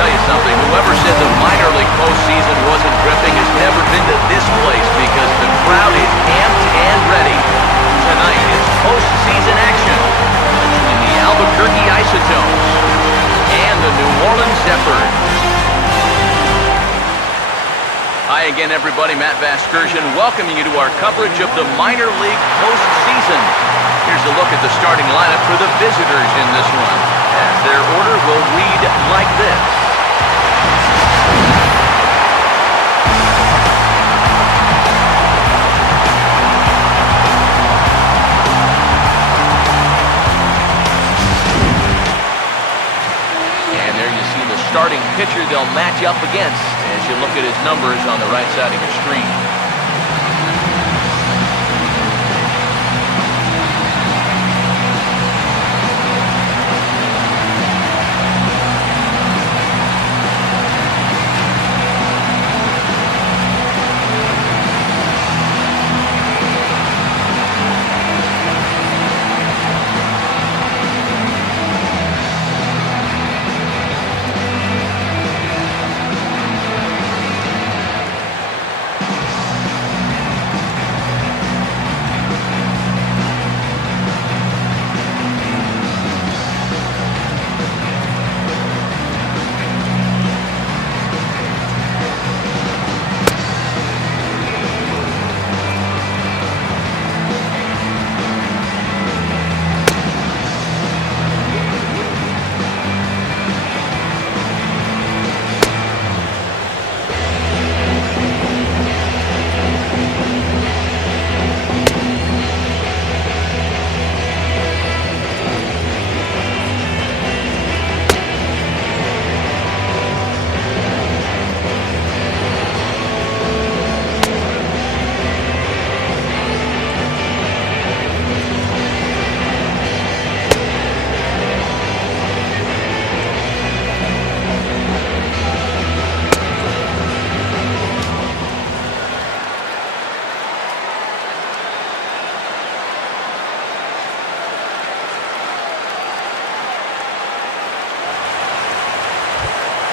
tell you something. Whoever said the minor league postseason wasn't gripping has never been to this place because the crowd is amped and ready. Tonight is postseason action between the Albuquerque Isotopes and the New Orleans Zephyrs. Hi again, everybody. Matt Vasgersian welcoming you to our coverage of the minor league postseason. Here's a look at the starting lineup for the visitors in this one, as their order will read like this. And there you see the starting pitcher they'll match up against as you look at his numbers on the right side of your screen.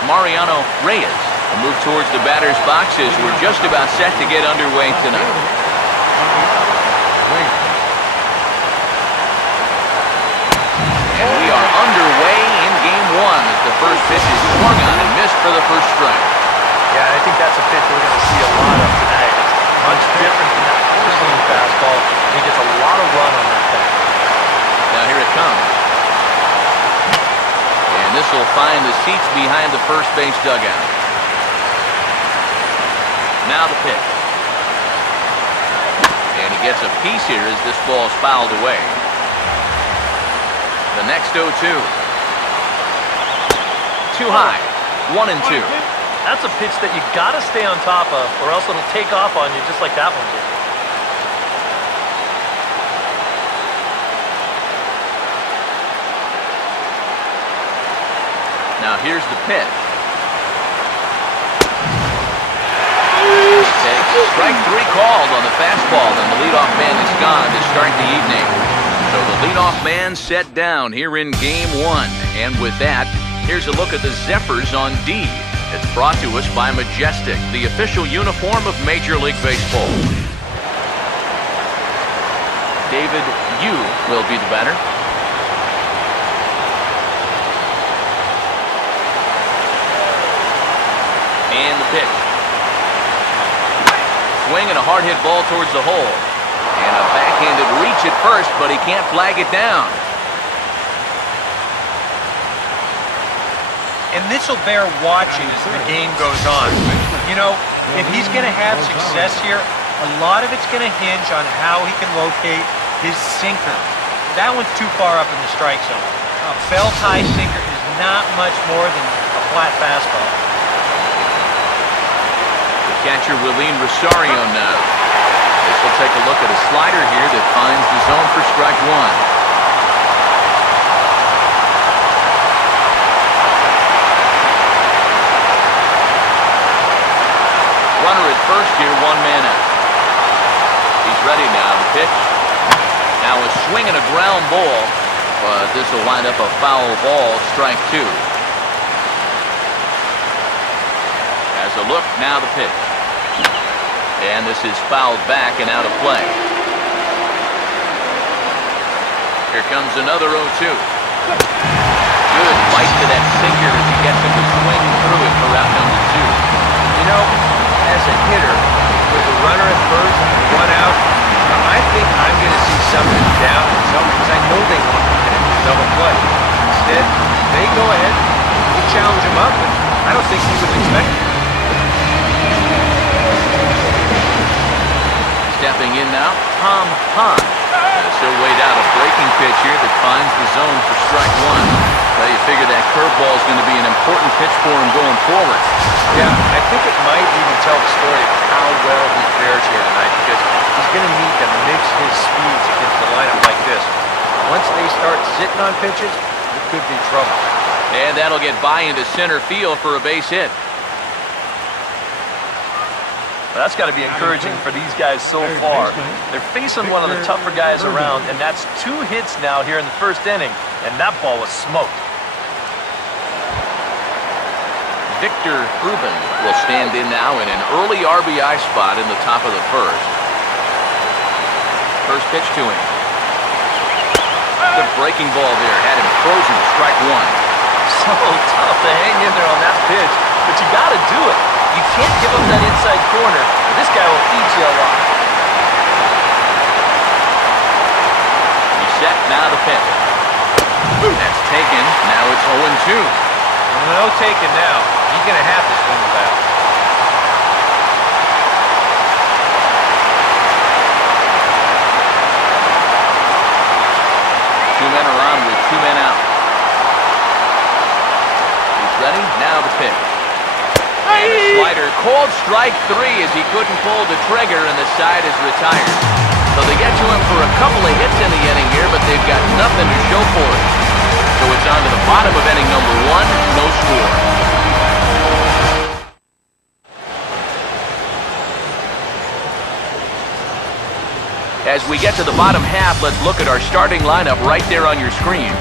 Mariano Reyes will move towards the batter's boxes. We're just about set to get underway tonight. And we are underway in game one as the first pitch is swung on and missed for the first strike. Yeah, I think that's a pitch we're going to see a lot of tonight. It's much different than that four-seam fastball. He gets a lot of run on that thing. Now here it comes. And this will find the seats behind the first base dugout. Now the pitch. And he gets a piece here as this ball is fouled away. The next 0-2. Too high. 1-2. That's a pitch that you got to stay on top of, or else it'll take off on you just like that one did. Now here's the pitch. Takes strike three called on the fastball, and the leadoff man is gone to start the evening. So the leadoff man set down here in game one. And with that, here's a look at the Zephyrs on D. It's brought to us by Majestic, the official uniform of Major League Baseball. David Yu will be the batter. And the pitch. Swing and a hard hit ball towards the hole. And a backhanded reach at first, but he can't flag it down. And this will bear watching as the game goes on. You know, if he's going to have success here, a lot of it's going to hinge on how he can locate his sinker. That one's too far up in the strike zone. A belt-high sinker is not much more than a flat fastball. Catcher Willeen Rosario now. This will take a look at a slider here that finds the zone for strike one. Runner at first here, one man out. He's ready now. The pitch. Now a swing and a ground ball, but this will wind up a foul ball, strike two. look, now the pitch. And this is fouled back and out of play. Here comes another 0-2. Good bite to that sinker as he gets him to swing through it for out number 2. You know, as a hitter, with a runner at first and one out, I think I'm going to see something down and something because I know they want to get into double play. Instead, they go ahead, we challenge him up, and I don't think he was expecting it. Stepping in now, Tom Hahn. He'll wait out a breaking pitch here that finds the zone for strike 1. Well, you figure that curveball is going to be an important pitch for him going forward. Yeah, I think it might even tell the story of how well he fares here tonight because he's going to need to mix his speeds against a lineup like this. Once they start sitting on pitches, it could be trouble. And that'll get by into center field for a base hit. That's got to be encouraging for these guys so far. They're facing one of the tougher guys around, and that's 2 hits now here in the first inning, and that ball was smoked. Victor Ruben will stand in now in an early RBI spot in the top of the first. First pitch to him. Good breaking ball there. Had him frozen. Strike 1. So tough to hang in there on that pitch, but you got to do it. You can't give up that inside corner. This guy will feed you a lot. He's set. Now the pitch. That's taken. Now it's 0-2. No taking now. He's going to have to swing the bat. Two men are on with 2 men out. He's ready. Now the pitch. And a slider called strike 3 as he couldn't pull the trigger and the side is retired. So they get to him for a couple of hits in the inning here, but they've got nothing to show for it. So it's on to the bottom of inning number 1, no score. As we get to the bottom half, let's look at our starting lineup right there on your screen.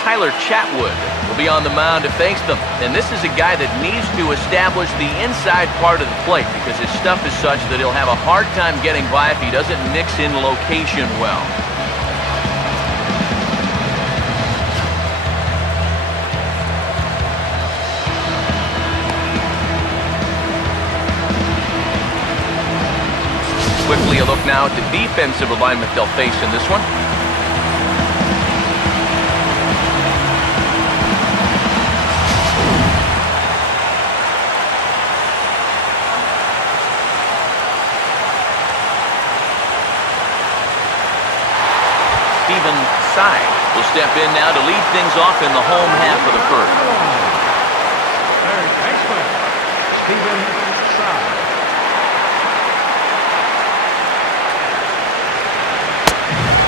Tyler Chatwood will be on the mound to face them. And this is a guy that needs to establish the inside part of the plate because his stuff is such that he'll have a hard time getting by if he doesn't mix in location well. Quickly a look now at the defensive alignment they'll face in this one. Side will step in now to lead things off in the home half of the first.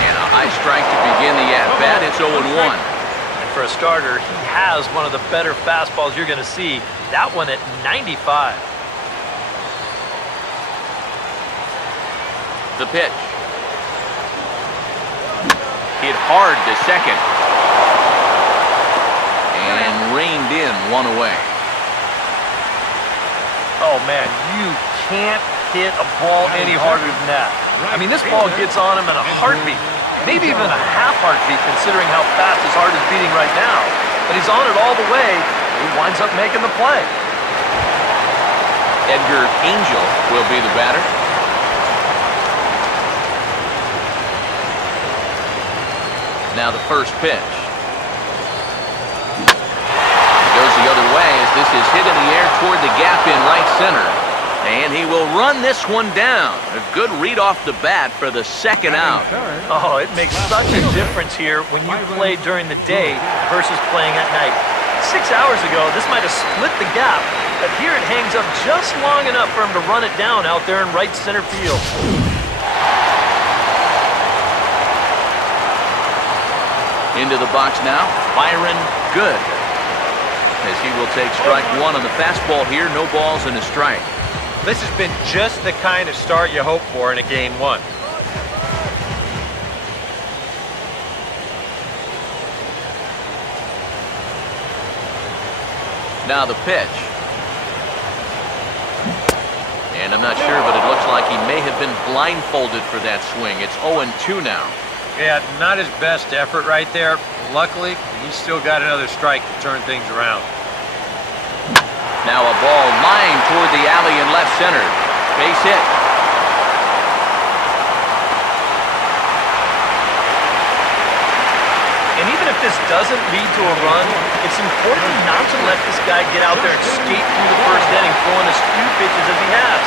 And a high strike to begin the at-bat. It's 0-1. And for a starter, he has one of the better fastballs you're going to see. That one at 95. The pitch. Hit hard to second. And reined in, 1 away. Oh, man, you can't hit a ball any harder than that. I mean, this ball gets on him in a heartbeat. Maybe even a half heartbeat, considering how fast his heart is beating right now. But he's on it all the way. He winds up making the play. Edgar Angel will be the batter. Now the first pitch. Goes the other way as this is hit in the air toward the gap in right center. And he will run this one down. A good read off the bat for the second out. Oh, it makes such a difference here when you play during the day versus playing at night. 6 hours ago, this might have split the gap, but here it hangs up just long enough for him to run it down out there in right center field. Into the box now, Byron Good. As he will take strike 1 on the fastball here, no balls and a strike. This has been just the kind of start you hope for in a game 1. Now the pitch. And I'm not sure, but it looks like he may have been blindfolded for that swing. It's 0-2 now. Yeah, not his best effort right there. Luckily, he's still got another strike to turn things around. Now a ball lined toward the alley in left center. Base hit. And even if this doesn't lead to a run, it's important not to let this guy get out there and skate through the first inning throwing as few pitches as he has.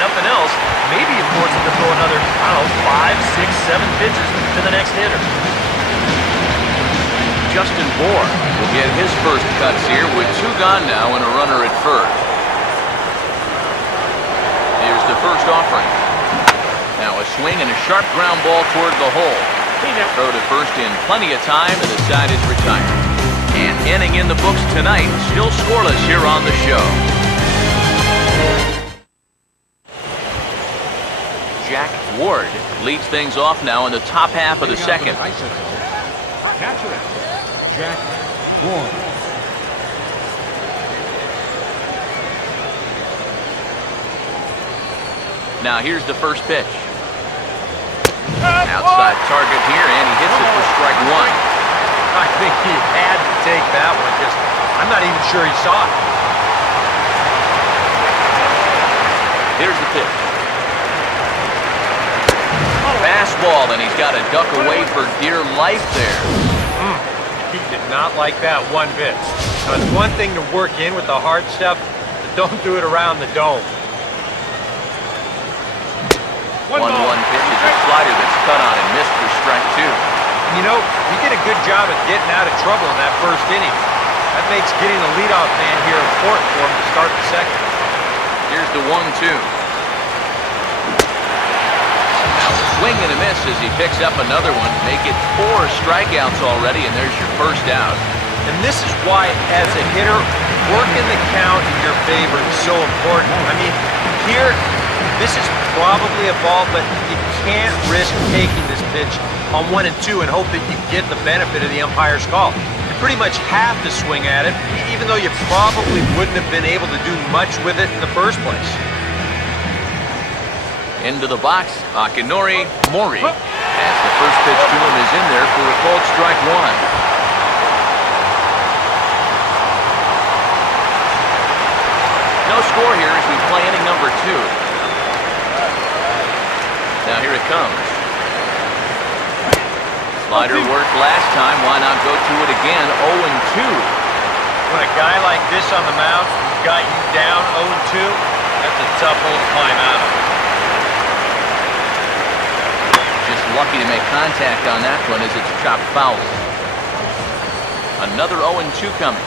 Nothing else, maybe it forces him to throw another, 5, 6, 7 pitches to the next hitter. Justin Bohr will get his first cuts here with 2 gone now and a runner at first. Here's the first offering. Now a swing and a sharp ground ball toward the hole. Throw to first in plenty of time, and the side is retired. And inning in the books tonight, still scoreless here on the show. Jack Ward leads things off now in the top half of the second. Catcher, Jack Ward. Now here's the first pitch. Outside target here, and he hits it for strike 1. I think he had to take that one. I'm not even sure he saw it. Here's the pitch. Fastball, and he's got to duck away for dear life there. He did not like that one bit. Now, it's one thing to work in with the hard stuff, but don't do it around the dome. 1-1 pitch is a slider that's cut on and missed for strike 2. You know, he did a good job of getting out of trouble in that first inning. That makes getting the leadoff man here important for him to start the second. Here's the 1-2. Now a swing and a miss as he picks up another one. Make it 4 strikeouts already, and there's your first out. And this is why, as a hitter, working the count in your favor is so important. I mean, here, this is probably a ball, but you can't risk taking this pitch on 1 and 2 and hope that you get the benefit of the umpire's call. You pretty much have to swing at it, even though you probably wouldn't have been able to do much with it in the first place. Into the box, Akinori Mori. As the first pitch to him is in there for a called strike 1. No score here as we play inning number 2. Now here it comes. Slider worked last time. Why not go to it again? 0-2. When a guy like this on the mound got you down 0-2, that's a tough hole to climb out of. Just lucky to make contact on that one as it's chopped foul. Another 0-2 coming.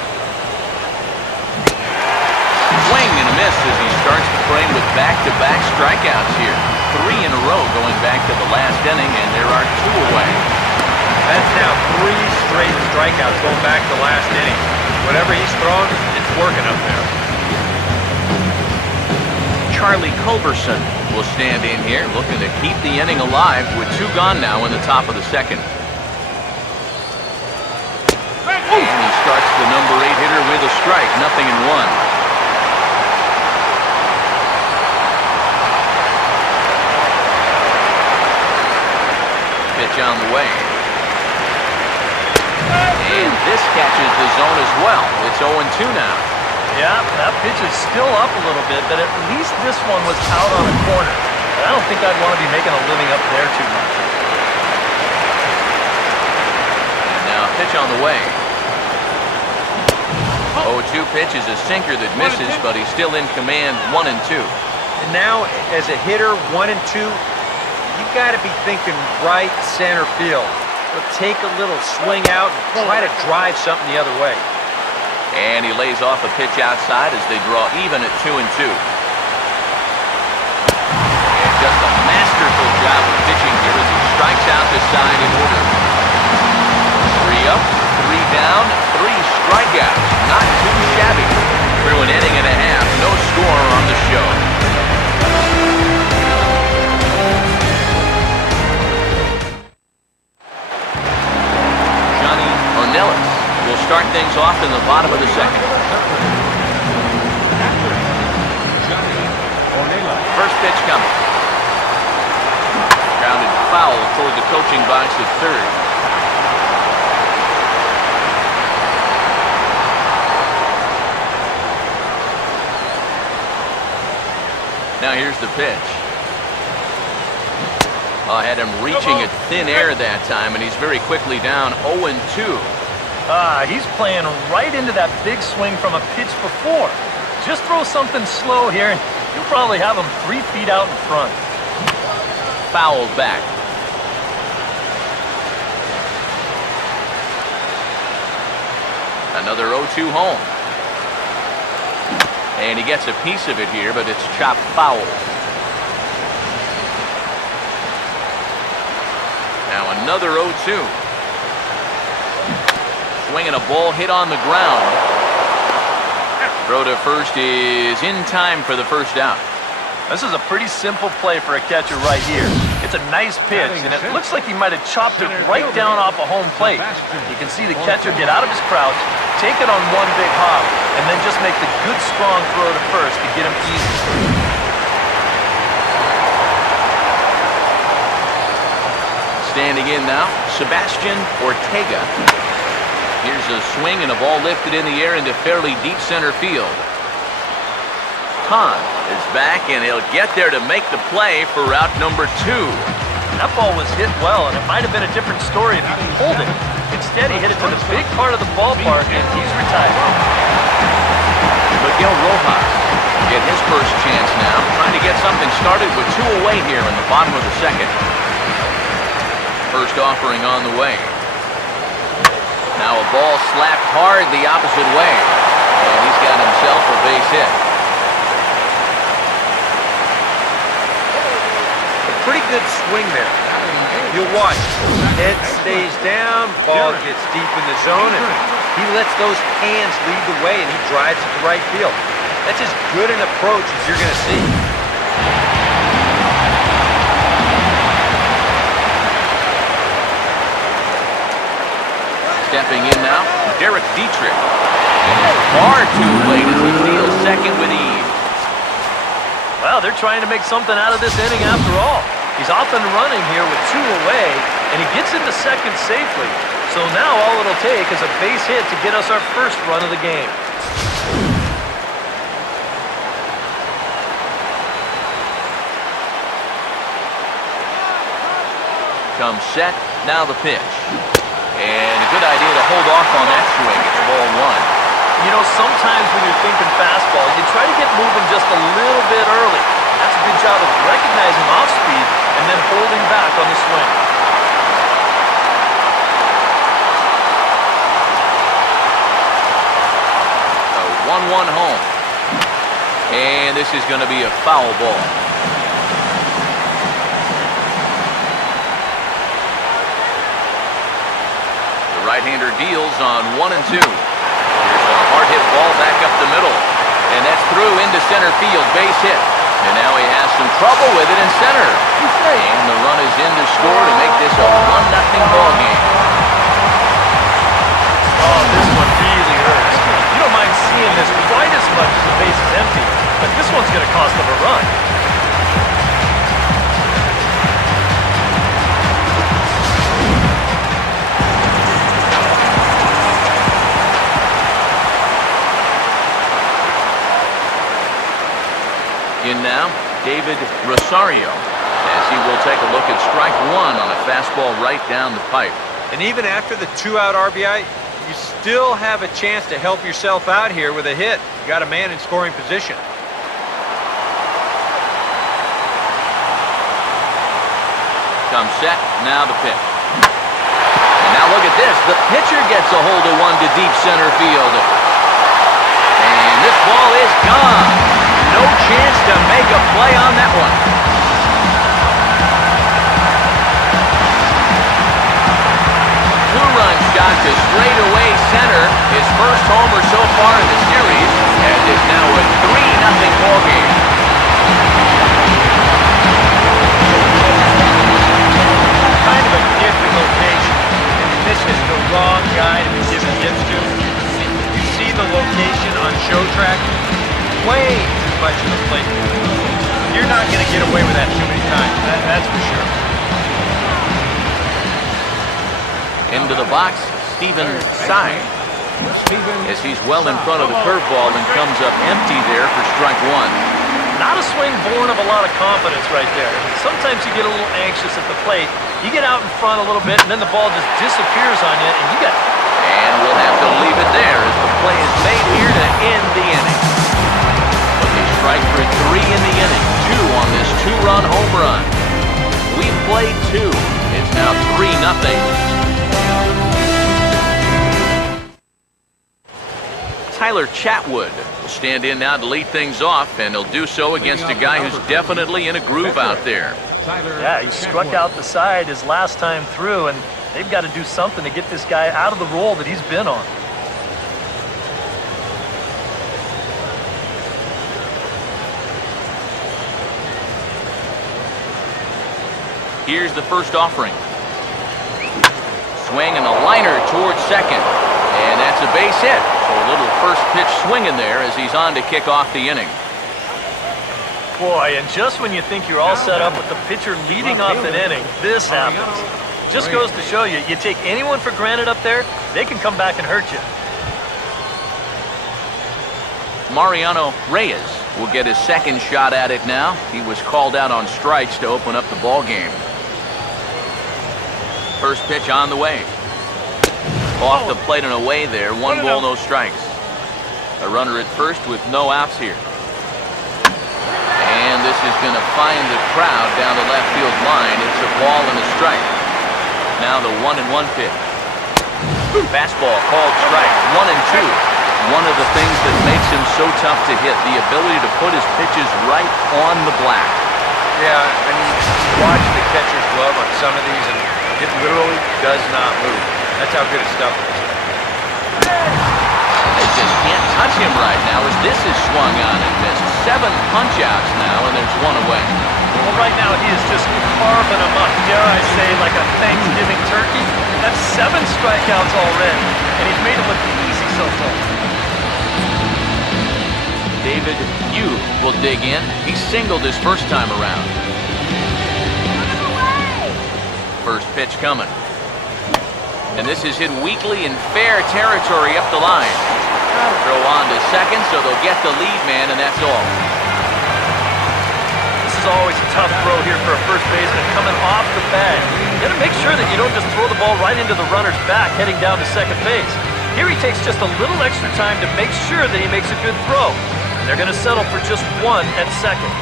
Swing and a miss as he starts the frame with back-to-back strikeouts here. 3 in a row going back to the last inning, and there are 2 away. That's now 3 straight strikeouts going back to last inning. Whatever he's throwing, it's working up there. Charlie Culberson will stand in here looking to keep the inning alive with 2 gone now in the top of the second. And he starts the number 8 hitter with a strike, 0-1. Pitch on the way. And this catches the zone as well. It's 0-2 now. Yeah, that pitch is still up a little bit, but at least this one was out on a corner. But I don't think I'd want to be making a living up there too much. And now a pitch on the way. 0-2 pitch is a sinker that misses, but he's still in command, 1-2. And now, as a hitter, 1 and 2, you got to be thinking right center field. But take a little swing out and try to drive something the other way. And he lays off a pitch outside as they draw even at 2-2. And just a masterful job of pitching here as he strikes out the side in order. 3 up, 3 down, 3 strikeouts. Not too shabby. Through an inning and a half, no score on the show. Will start things off in the bottom of the second. pitch coming. Grounded foul toward the coaching box at third. Now here's the pitch. I had him reaching at thin air that time, and he's very quickly down 0-2. He's playing right into that big swing from a pitch before. Just throw something slow here, and you'll probably have him 3 feet out in front. Fouled back. Another 0-2 home. And he gets a piece of it here, but it's chopped foul. Now another 0-2. Swinging a ball hit on the ground. Throw to first is in time for the first out. This is a pretty simple play for a catcher right here. It's a nice pitch, and it looks like he might have chopped it right down off a home plate. You can see the catcher get out of his crouch, take it on one big hop, and then just make the good, strong throw to first to get him easy. Standing in now, Sebastian Ortega. Here's a swing and a ball lifted in the air into fairly deep center field. Hahn is back, and he'll get there to make the play for route number 2. That ball was hit well, and it might have been a different story if he pulled it. Instead, he hit it to the big part of the ballpark, and he's retired. Miguel Rojas get his first chance now, trying to get something started with 2 away here in the bottom of the second. First offering on the way. Now a ball slapped hard the opposite way, and he's got himself a base hit. Pretty good swing there. You'll watch. Head stays down, ball gets deep in the zone, and he lets those hands lead the way, and he drives it to right field. That's as good an approach as you're going to see. Stepping in now, Derek Dietrich. And far too late as he steals second with ease. Well, they're trying to make something out of this inning after all. He's off and running here with 2 away, and he gets into second safely. So now all it'll take is a base hit to get us our first run of the game. Comes set, now the pitch. And a good idea to hold off on that swing. It's ball 1. You know, sometimes when you're thinking fastball, you try to get moving just a little bit early. That's a good job of recognizing off speed and then holding back on the swing. A 1-1 home. And this is going to be a foul ball. The right-hander deals on 1 and 2. Here's a hard hit ball back up the middle. And that's through into center field, base hit. And now he has some trouble with it in center. And the run is in to score to make this a 1-0 ball game. Oh, this one really hurts. You don't mind seeing this quite as much as the base is empty, but this one's going to cost them a run. In now, David Rosario, as he will take a look at strike 1 on a fastball right down the pipe. And even after the 2-out RBI, you still have a chance to help yourself out here with a hit. You got a man in scoring position. Comes set, now the pitch. And now look at this. The pitcher gets a hold of one to deep center field. And this ball is gone. No chance to make a play on that one. Two-run shot to straightaway center. His first homer so far in the series, and is now a 3-0 ball game. Kind of a different location. And this is the wrong guy to be giving hits to. You see the location on show track? Way too much of the plate. You're not going to get away with that too many times. That's for sure. Into the box, Steven Tsai, as he's well in front of the curveball and comes up empty there for strike one. Not a swing born of a lot of confidence right there. Sometimes you get a little anxious at the plate. You get out in front a little bit, and then the ball just disappears on you, and you got... And we'll have to leave it there as the play is made here to end the inning. But they strike for 3 in the inning, 2 on this 2-run home run. We've played 2. It's now 3-0. Tyler Chatwood will stand in now to lead things off, and he'll do so against a guy who's definitely in a groove out there. Yeah, he struck out the side his last time through, and they've got to do something to get this guy out of the role that he's been on. Here's the first offering. Swing and a liner towards second. And that's a base hit. So a little first pitch swing in there as he's on to kick off the inning. Boy, and just when you think you're all set up with the pitcher leading off an inning, this happens. Just goes to show you, you take anyone for granted up there, they can come back and hurt you. Mariano Reyes will get his second shot at it now. He was called out on strikes to open up the ball game. First pitch on the way. Off the plate and away there. 1 ball, no strikes. A runner at first with no outs here. And this is going to find the crowd down the left field line. It's a ball and a strike. Now the 1-1 pitch. Fastball called strike. 1-2. One of the things that makes him so tough to hit, the ability to put his pitches right on the black. Yeah, I mean, watch the catcher's glove on some of these, and it literally does not move. That's how good his stuff is. They just can't touch him right now as this is swung on and missed. 7 punch-outs now, and there's 1 away. Well, right now he is just carving them up, dare I say, like a Thanksgiving turkey. That's 7 strikeouts already, and he's made it look easy so far. David Yu will dig in. He singled his first time around. First pitch coming. And this is hit weakly in fair territory up the line. Throw on to second, so they'll get the lead man, and that's all. This is always a tough throw here for a first baseman coming off the bag. You got to make sure that you don't just throw the ball right into the runner's back heading down to second base. Here he takes just a little extra time to make sure that he makes a good throw. And they're going to settle for just 1 at second.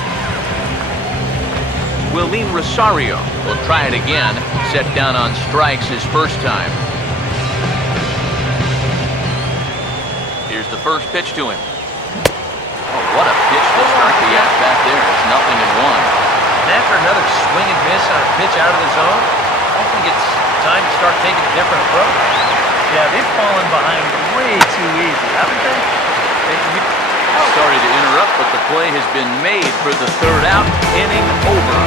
Willie Rosario will try it again. Set down on strikes his first time. Here's the first pitch to him. Oh, what a pitch to start the at-bat there. It's 0-1. And after another swing and miss on a pitch out of the zone, I think it's time to start taking a different approach. Yeah, they've fallen behind way too easy, haven't they? Sorry to interrupt, but the play has been made for the 3rd out. Inning over.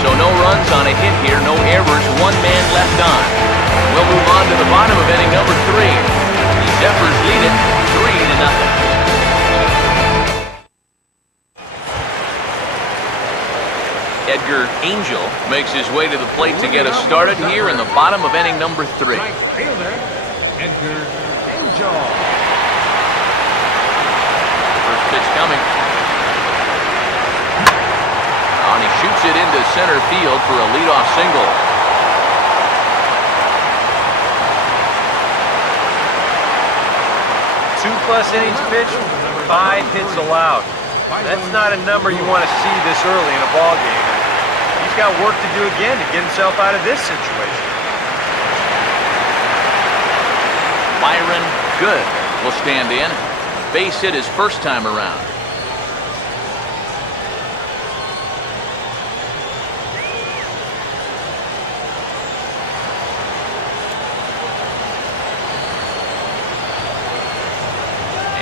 So no runs on a hit here, no errors, 1 man left on. We'll move on to the bottom of inning number 3. The Zephyrs lead it 3-0. Edgar Angel makes his way to the plate to get us started here in the bottom of inning number 3. Right fielder, Edgar Angel. First pitch coming. And he shoots it into center field for a leadoff single. Two-plus innings pitched, 5 hits allowed. That's not a number you want to see this early in a ball game. He's got work to do again to get himself out of this situation. Byron Good will stand in. Base hit his first time around.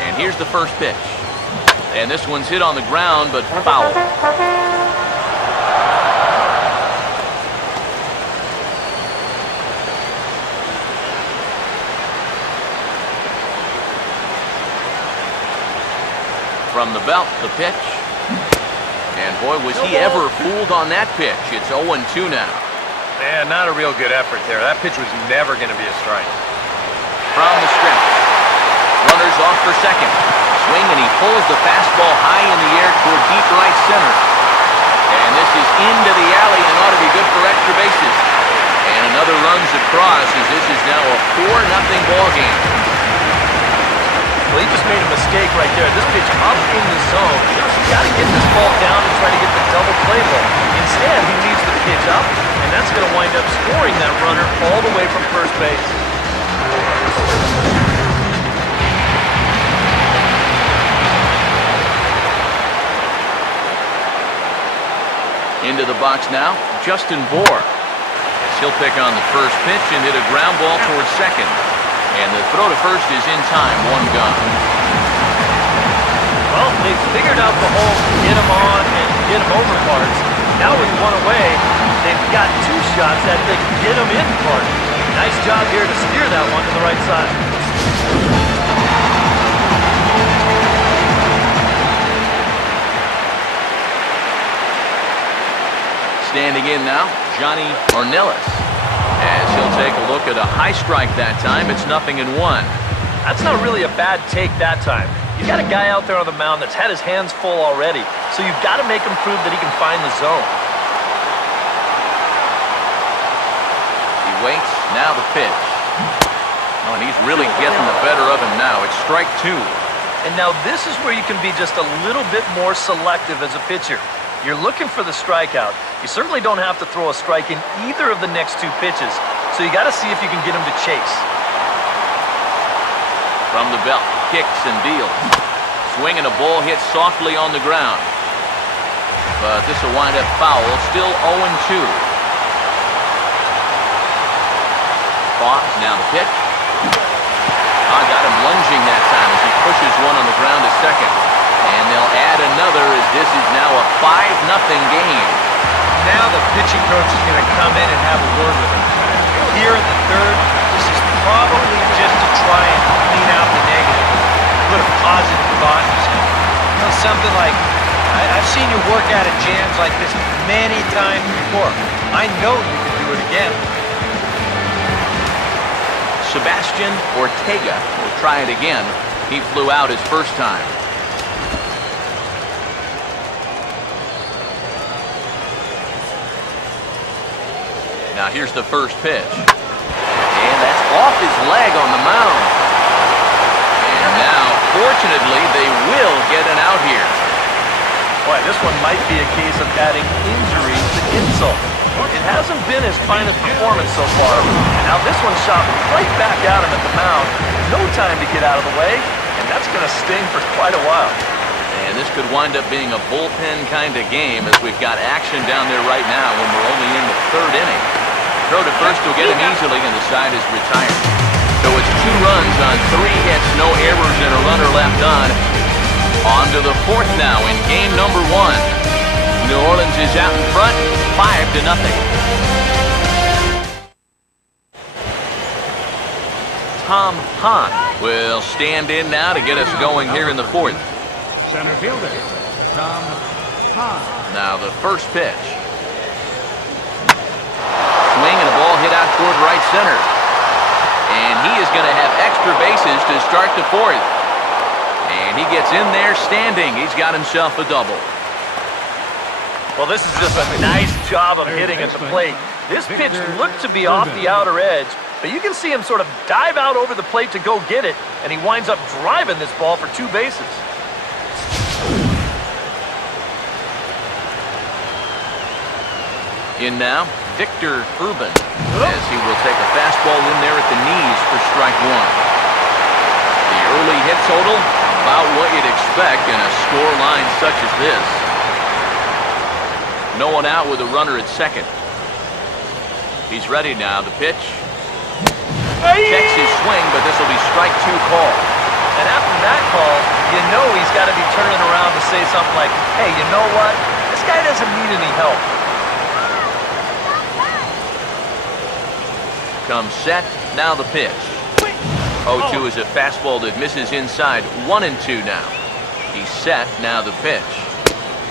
And here's the first pitch. And this one's hit on the ground, but foul. From the belt, the pitch. And Boy, was he ever fooled on that pitch. It's 0-2 now. Yeah, not a real good effort there. That pitch was never going to be a strike. From the stretch. Runners off for second. Swing, and he pulls the fastball high in the air toward deep right center. And this is into the alley and ought to be good for extra bases. And another runs across as this is now a 4-0 ball game. Well, he just made a mistake right there. This pitch up in the zone. He's got to get this ball down and try to get the double play ball. Instead, he leaves the pitch up, and that's going to wind up scoring that runner all the way from first base. Into the box now, Justin Bohr. He'll pick on the first pitch and hit a ground ball towards second. And the throw to first is in time, 1 gone. Well, they figured out the whole get him on and get him over parts. Now with 1 away, they've got 2 shots at the get him in part. Nice job here to steer that one to the right side. Standing in now, Johnny Ornelas. As he'll take a look at a high strike that time, it's 0-1. That's not really a bad take that time. You've got a guy out there on the mound that's had his hands full already, so you've got to make him prove that he can find the zone. He waits, now the pitch. Oh, and he's really getting the better of him now. It's strike 2. And now this is where you can be just a little bit more selective as a pitcher. You're looking for the strikeout. You certainly don't have to throw a strike in either of the next 2 pitches, so you got to see if you can get him to chase. From the belt, kicks and deals. Swing and a ball hit softly on the ground. But this will wind up foul, still 0-2. Pause, now the pitch. Got him lunging that time as he pushes one on the ground to second. And they'll add another as this is now a 5-0 game. Now the pitching coach is going to come in and have a word with him. Here in the third, this is probably just to try and clean out the negative. Put a positive thought in his head. You know, something like, I've seen you work out of jams like this many times before. I know you can do it again. Sebastian Ortega will try it again. He flew out his first time. Now here's the first pitch. And that's off his leg on the mound. And now, fortunately, they will get an out here. Boy, this one might be a case of adding injury to insult. It hasn't been his finest performance so far. And now this one shot right back at him at the mound. No time to get out of the way, and that's going to sting for quite a while. And this could wind up being a bullpen kind of game as we've got action down there right now when we're only in the 3rd inning. Throw to first will get him easily, and the side is retired. So it's 2 runs on 3 hits, no errors, and a runner left on. On to the 4th now in game number 1. New Orleans is out in front, 5-0. Tom Hahn will stand in now to get us going here in the 4th. Center fielder, Tom Hahn. Now the first pitch. Swing and a ball hit out toward right center. And he is going to have extra bases to start the 4th. And he gets in there standing. He's got himself a double. Well, this is just a nice job of hitting at the plate. This pitch looked to be off the outer edge, but you can see him sort of dive out over the plate to go get it, and he winds up driving this ball for 2 bases. In now, Victor Urban, as he will take a fastball in there at the knees for strike 1. The early hit total, about what you'd expect in a score line such as this. No one out with a runner at second. He's ready now. The pitch. Checks his swing, but this will be strike 2 call. And after that call, you know he's got to be turning around to say something like, hey, you know what? This guy doesn't need any help. Comes set. Now the pitch. 0-2 is a fastball that misses inside. 1-2 now. He's set. Now the pitch.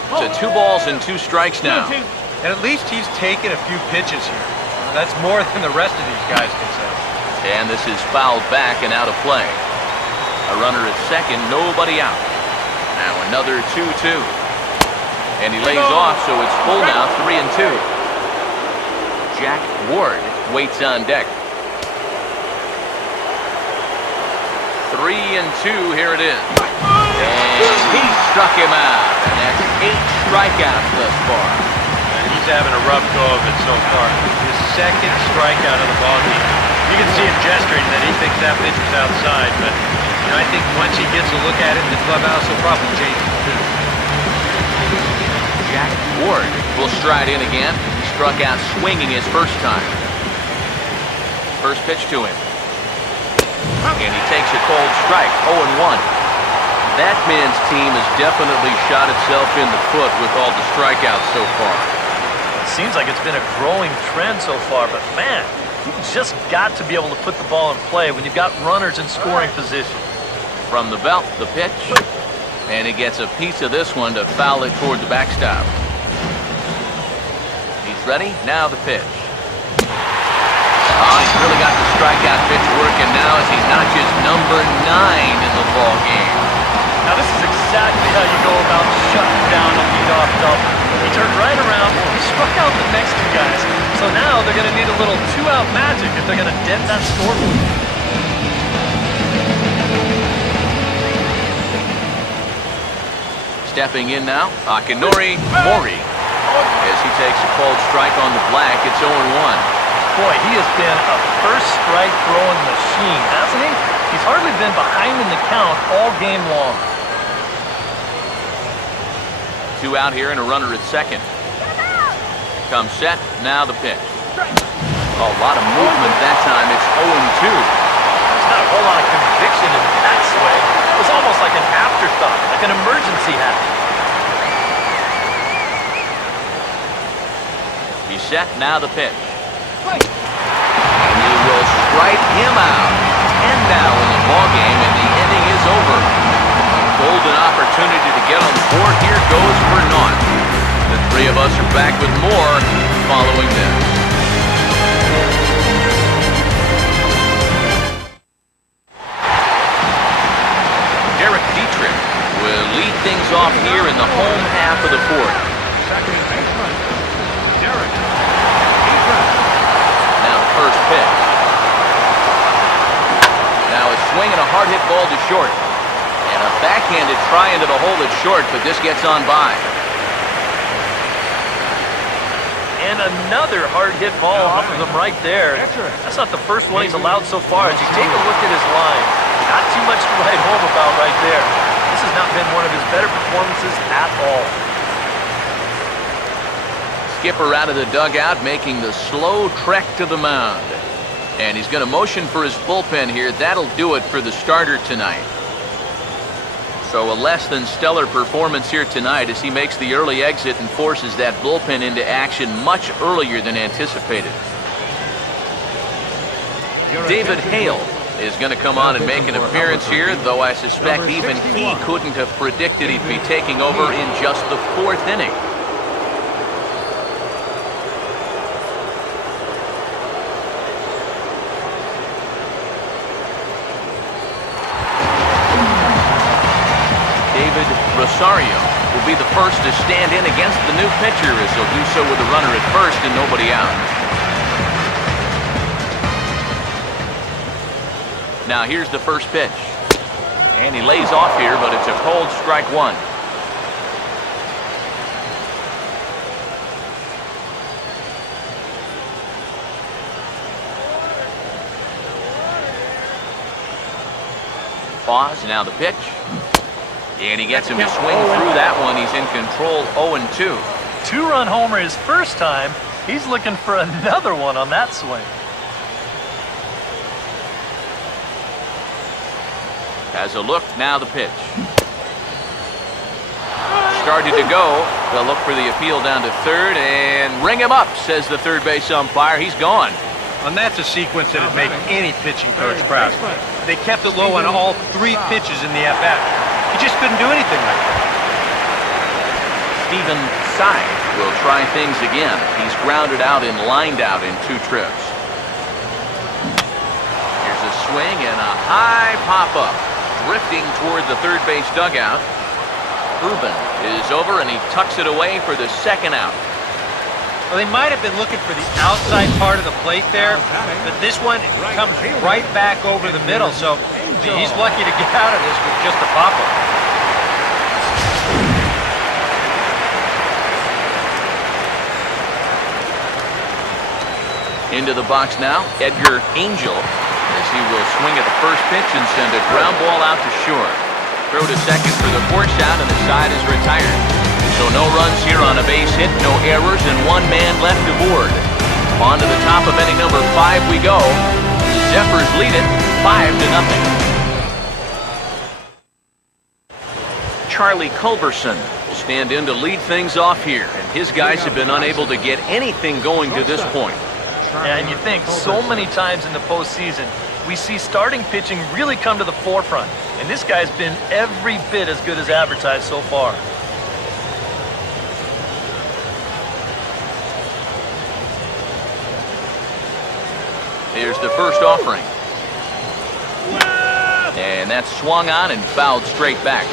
So 2 balls and 2 strikes now. And at least he's taken a few pitches here. That's more than the rest of these guys can say. And this is fouled back and out of play. A runner at second, nobody out. Now another 2-2. And he lays off, so it's full now, 3-2. Jack Ward waits on deck. 3-2, here it is. And he struck him out. And that's 8 strikeouts thus far. And he's having a rough go of it so far. His second strikeout of the ballgame. You can see him gesturing that he thinks that pitch was outside, but you know, I think once he gets a look at it in the clubhouse, he'll probably change it too. Jack Ward will stride in again. He struck out swinging his first time. First pitch to him. And he takes a cold strike, 0-1. That man's team has definitely shot itself in the foot with all the strikeouts so far. It seems like it's been a growing trend so far, but man, you just got to be able to put the ball in play when you've got runners in scoring position. From the belt, the pitch. And he gets a piece of this one to foul it toward the backstop. He's ready. Now the pitch. Oh, he's really got the strikeout pitch working now as he notches number 9 in the ball game. Now this is exactly how you go about shutting down a leadoff double. He turned right around, he struck out the next 2 guys. So now they're going to need a little 2-out magic if they're going to dent that scoreboard. Stepping in now, Akinori Mori. As he takes a cold strike on the black, it's 0-1. Boy, he has been a first strike throwing machine, hasn't he? He's hardly been behind in the count all game long. 2 out here and a runner at second. Comes set, now the pitch. A lot of movement that time, it's 0-2. There's not a whole lot of conviction in that swing. It was almost like an afterthought, like an emergency hack. He's set, now the pitch. And he will strike him out. 10 now in the ballgame, and the inning is over. Golden opportunity to get on the board here goes for naught. The 3 of us are back with more following this. Derek Dietrich will lead things off here in the home half of the 4th. Second baseman, Derek Dietrich. Now the first pitch. Now a swing and a hard hit ball to short. And a backhanded try into the hole that's short, but this gets on by. And another hard hit ball off of him right there. That's not the first one he's allowed so far. As you take a look at his line, not too much to write home about right there. This has not been one of his better performances at all. Skipper out of the dugout, making the slow trek to the mound. And he's going to motion for his bullpen here. That'll do it for the starter tonight. So a less than stellar performance here tonight as he makes the early exit and forces that bullpen into action much earlier than anticipated. David Hale is going to come on and make an appearance here, though I suspect even he couldn't have predicted he'd be taking over in just the 4th inning. Rosario will be the first to stand in against the new pitcher as he'll do so with a runner at first and nobody out. Now here's the first pitch. And he lays off here, but it's a cold strike 1. Pause, now the pitch. And he gets him to swing through that one. He's in control, 0-2. 2-run homer his first time. He's looking for another one on that swing. Has a look, now the pitch. Started to go. They'll look for the appeal down to third and ring him up, says the third base umpire. He's gone. And that's a sequence that would make any pitching coach proud. They kept it low on all 3 pitches in the at-bat. He just couldn't do anything like that. Steven Tsai will try things again. He's grounded out and lined out in 2 trips. Here's a swing and a high pop-up. Drifting toward the third base dugout. Ruben is over and he tucks it away for the 2nd out. Well, they might have been looking for the outside part of the plate there, but this one comes right back over the middle, so he's lucky to get out of this with just a pop-up. Into the box now, Edgar Angel, as he will swing at the first pitch and send a ground ball out to short. Throw to second for the force out, and the side is retired. So no runs here on a base hit, no errors, and 1 man left aboard. On to the top of inning number 5 we go. The Zephyrs lead it 5-0. Charlie Culberson will stand in to lead things off here, and his guys have been unable to get anything going to this point. Yeah, and you think so many times in the postseason, we see starting pitching really come to the forefront, and this guy's been every bit as good as advertised so far. Here's the first offering. And that's swung on and fouled straight back.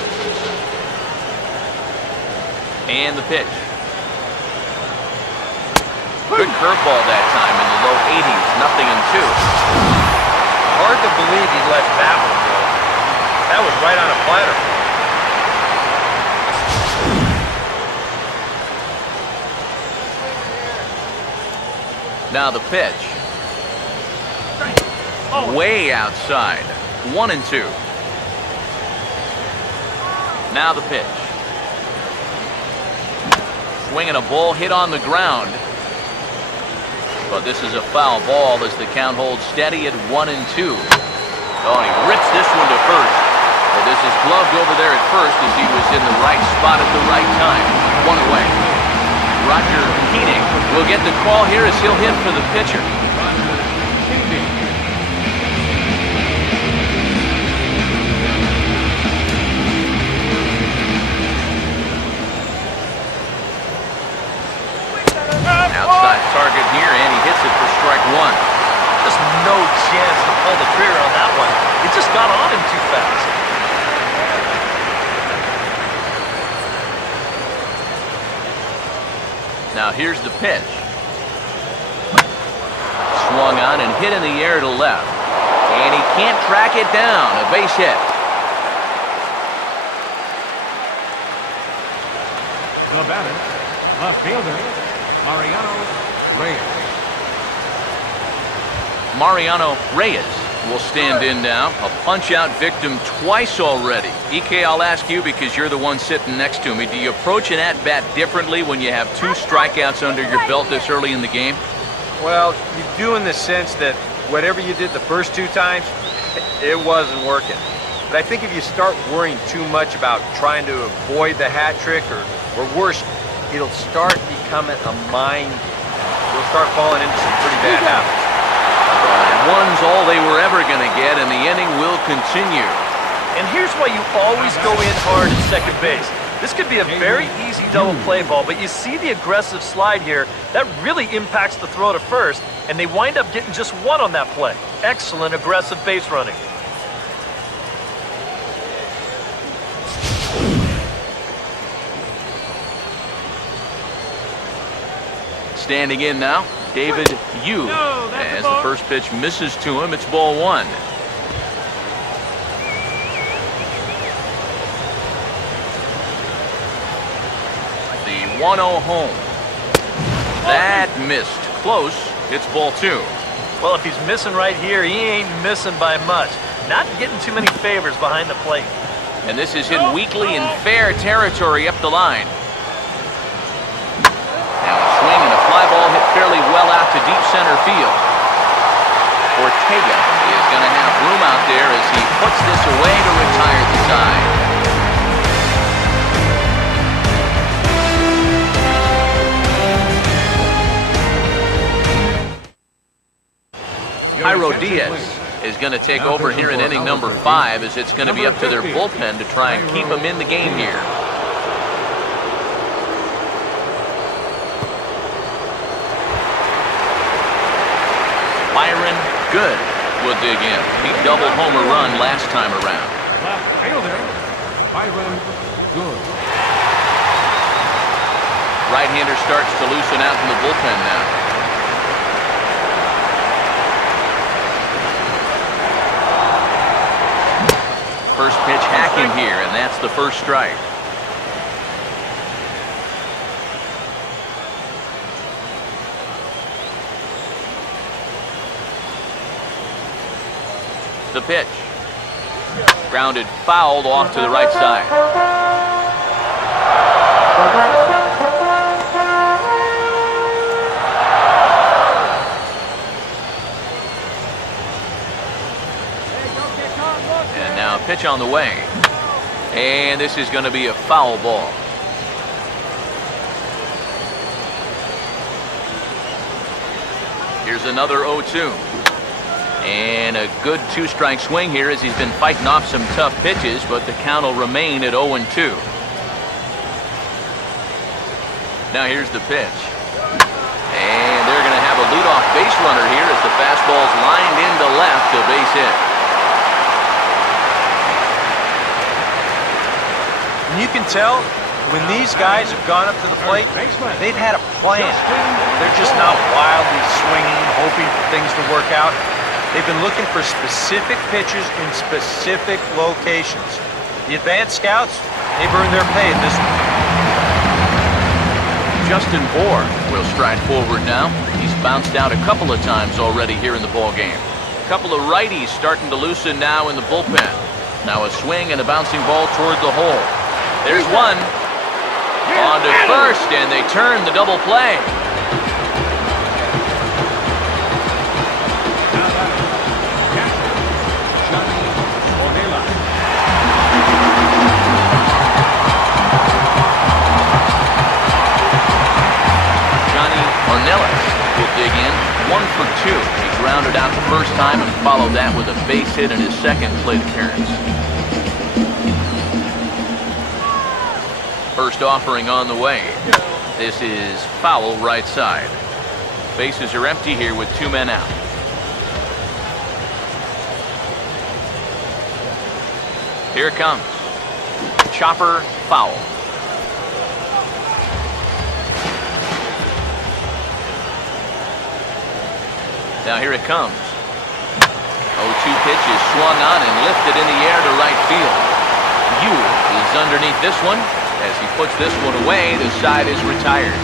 And the pitch. Good curveball that time in the low 80s. 0-2. Hard to believe he let that one go. That was right on a platter. Now the pitch. Way outside. 1-2. Now the pitch. Swinging a ball hit on the ground. But this is a foul ball as the count holds steady at 1-2. Oh, and he rips this one to first. But this is gloved over there at first as he was in the right spot at the right time. 1 away. Roger Keating will get the call here as he'll hit for the pitcher. Outside target here, and he hits it for strike 1. Just no chance to pull the trigger on that one. It just got on him too fast. Now here's the pitch. Swung on and hit in the air to left. And he can't track it down. A base hit. The batter, left fielder, Mariano Reyes. Mariano Reyes will stand in now. A punch-out victim twice already. EK, I'll ask you because you're the one sitting next to me. Do you approach an at-bat differently when you have 2 strikeouts under your belt this early in the game? Well, you do in the sense that whatever you did the first 2 times, it wasn't working. But I think if you start worrying too much about trying to avoid the hat trick or worse, it'll start becoming a mind game. You'll start falling into some pretty bad habits. One's all they were ever going to get, and the inning will continue. And here's why you always go in hard at second base. This could be a very easy double play ball, but you see the aggressive slide here. That really impacts the throw to first, and they wind up getting just 1 on that play. Excellent aggressive base running. Standing in now, David Yu. As the first pitch misses to him, it's ball 1. The 1-0 home. That missed. Close. It's ball 2. Well, if he's missing right here, he ain't missing by much. Not getting too many favors behind the plate. And this is hit weakly in fair territory up the line. Now a swing and a fly ball hit fairly well out to deep center field. Ortega is going to have room out there as he puts this away to retire the side. Jairo Diaz is going to take over here in inning number 5 as it's going to be up to their bullpen to try and keep him in the game here. good. Will dig in. He doubled homer run last time around. Left fielder, Byron Good. Right-hander starts to loosen out in the bullpen now. First pitch hacking here, and that's the first strike. The pitch. Grounded fouled off to the right side. And now a pitch on the way. And this is going to be a foul ball. Here's another 0-2. And a good two-strike swing here as he's been fighting off some tough pitches, but the count will remain at 0-2. Now here's the pitch. And they're going to have a leadoff base runner here as the fastball's lined into left, a base hit. And you can tell when these guys have gone up to the plate, they've had a plan. They're just not wildly swinging, hoping for things to work out. They've been looking for specific pitches in specific locations. The advanced scouts, they've earned their pay at this one. Justin Bohr will stride forward now. He's bounced out a couple of times already here in the ballgame. A couple of righties starting to loosen now in the bullpen. Now a swing and a bouncing ball toward the hole. There's one. On to first, and they turn the double play. Will dig in. 1 for 2. He grounded out the first time and followed that with a base hit in his second plate appearance. First offering on the way. This is foul right side. Bases are empty here with 2 men out. Here it comes. Chopper foul. Now here it comes. 0-2 pitch is swung on and lifted in the air to right field. Ewell is underneath this one. As he puts this one away, the side is retired.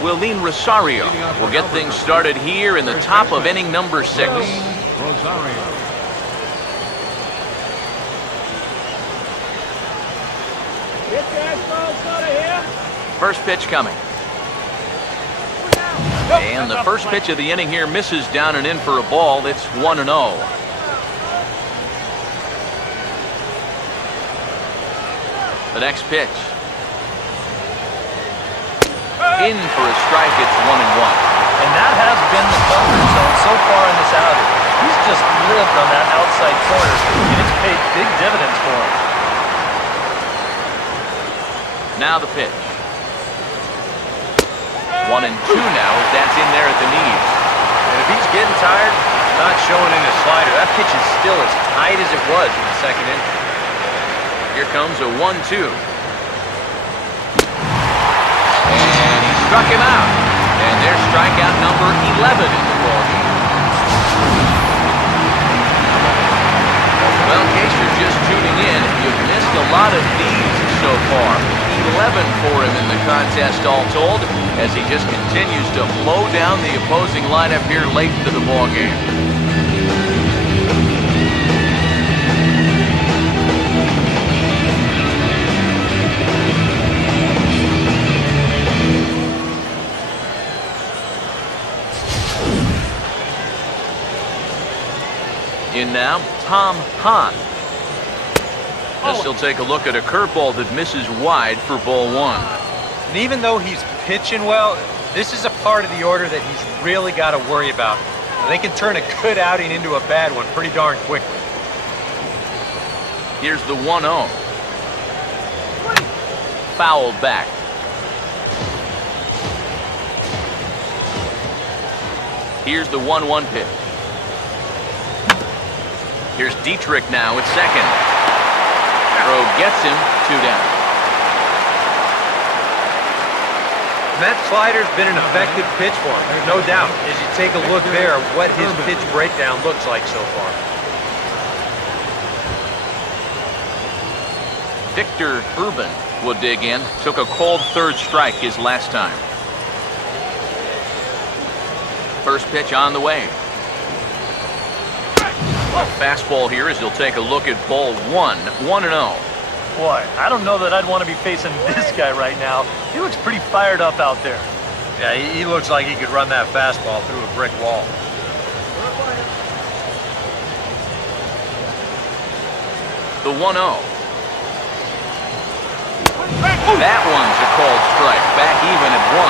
Willeen Rosario will get things started here in the top of inning number 6. Rosario. First pitch coming. And the first pitch of the inning here misses down and in for a ball. It's 1-0. The next pitch. In for a strike, it's 1-1. And that has been the comfort zone so far in this outing. He's just lived on that outside corner, and it's paid big dividends for him. Now the pitch. 1-2 now as that's in there at the knees. And if he's getting tired, it's not showing in his slider. That pitch is still as tight as it was in the second inning. Here comes a 1-2. And he struck him out. And there's strikeout number 11 in the ballgame. Well, in case you're just tuning in, you've missed a lot of these so far. 11 for him in the contest all told, as he just continues to mow down the opposing lineup here late into the ballgame. In now, Tom Hahn. As he'll take a look at a curveball that misses wide for ball 1. And even though he's pitching well, this is a part of the order that he's really got to worry about. They can turn a good outing into a bad one pretty darn quickly. Here's the 1-0. Fouled back. Here's the 1-1 pitch. Here's Dietrich now at second. Throw gets him, 2 down. That slider's been an effective pitch for him, no doubt, as you take a look there at what his pitch breakdown looks like so far. Victor Urban will dig in. Took a cold third strike his last time. First pitch on the way. Fastball here as he'll take a look at ball 1, 1-0. Boy, I don't know that I'd want to be facing this guy right now. He looks pretty fired up out there. Yeah, he looks like he could run that fastball through a brick wall. The 1-0. That one's a called strike. Back even at 1.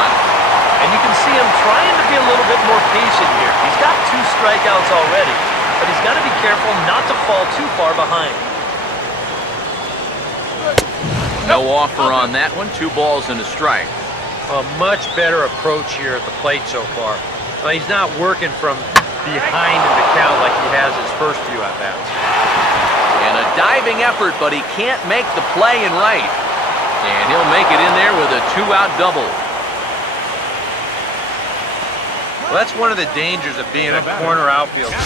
And you can see him trying to be a little bit more patient here. He's got 2 strikeouts already, but he's got to be careful not to fall too far behind. No offer on that one. 2 balls and a strike. A much better approach here at the plate so far. Well, he's not working from behind in the count like he has his first few at-bats. And a diving effort, but he can't make the play in right. And he'll make it in there with a 2-out double. Well, that's one of the dangers of being a corner outfielder.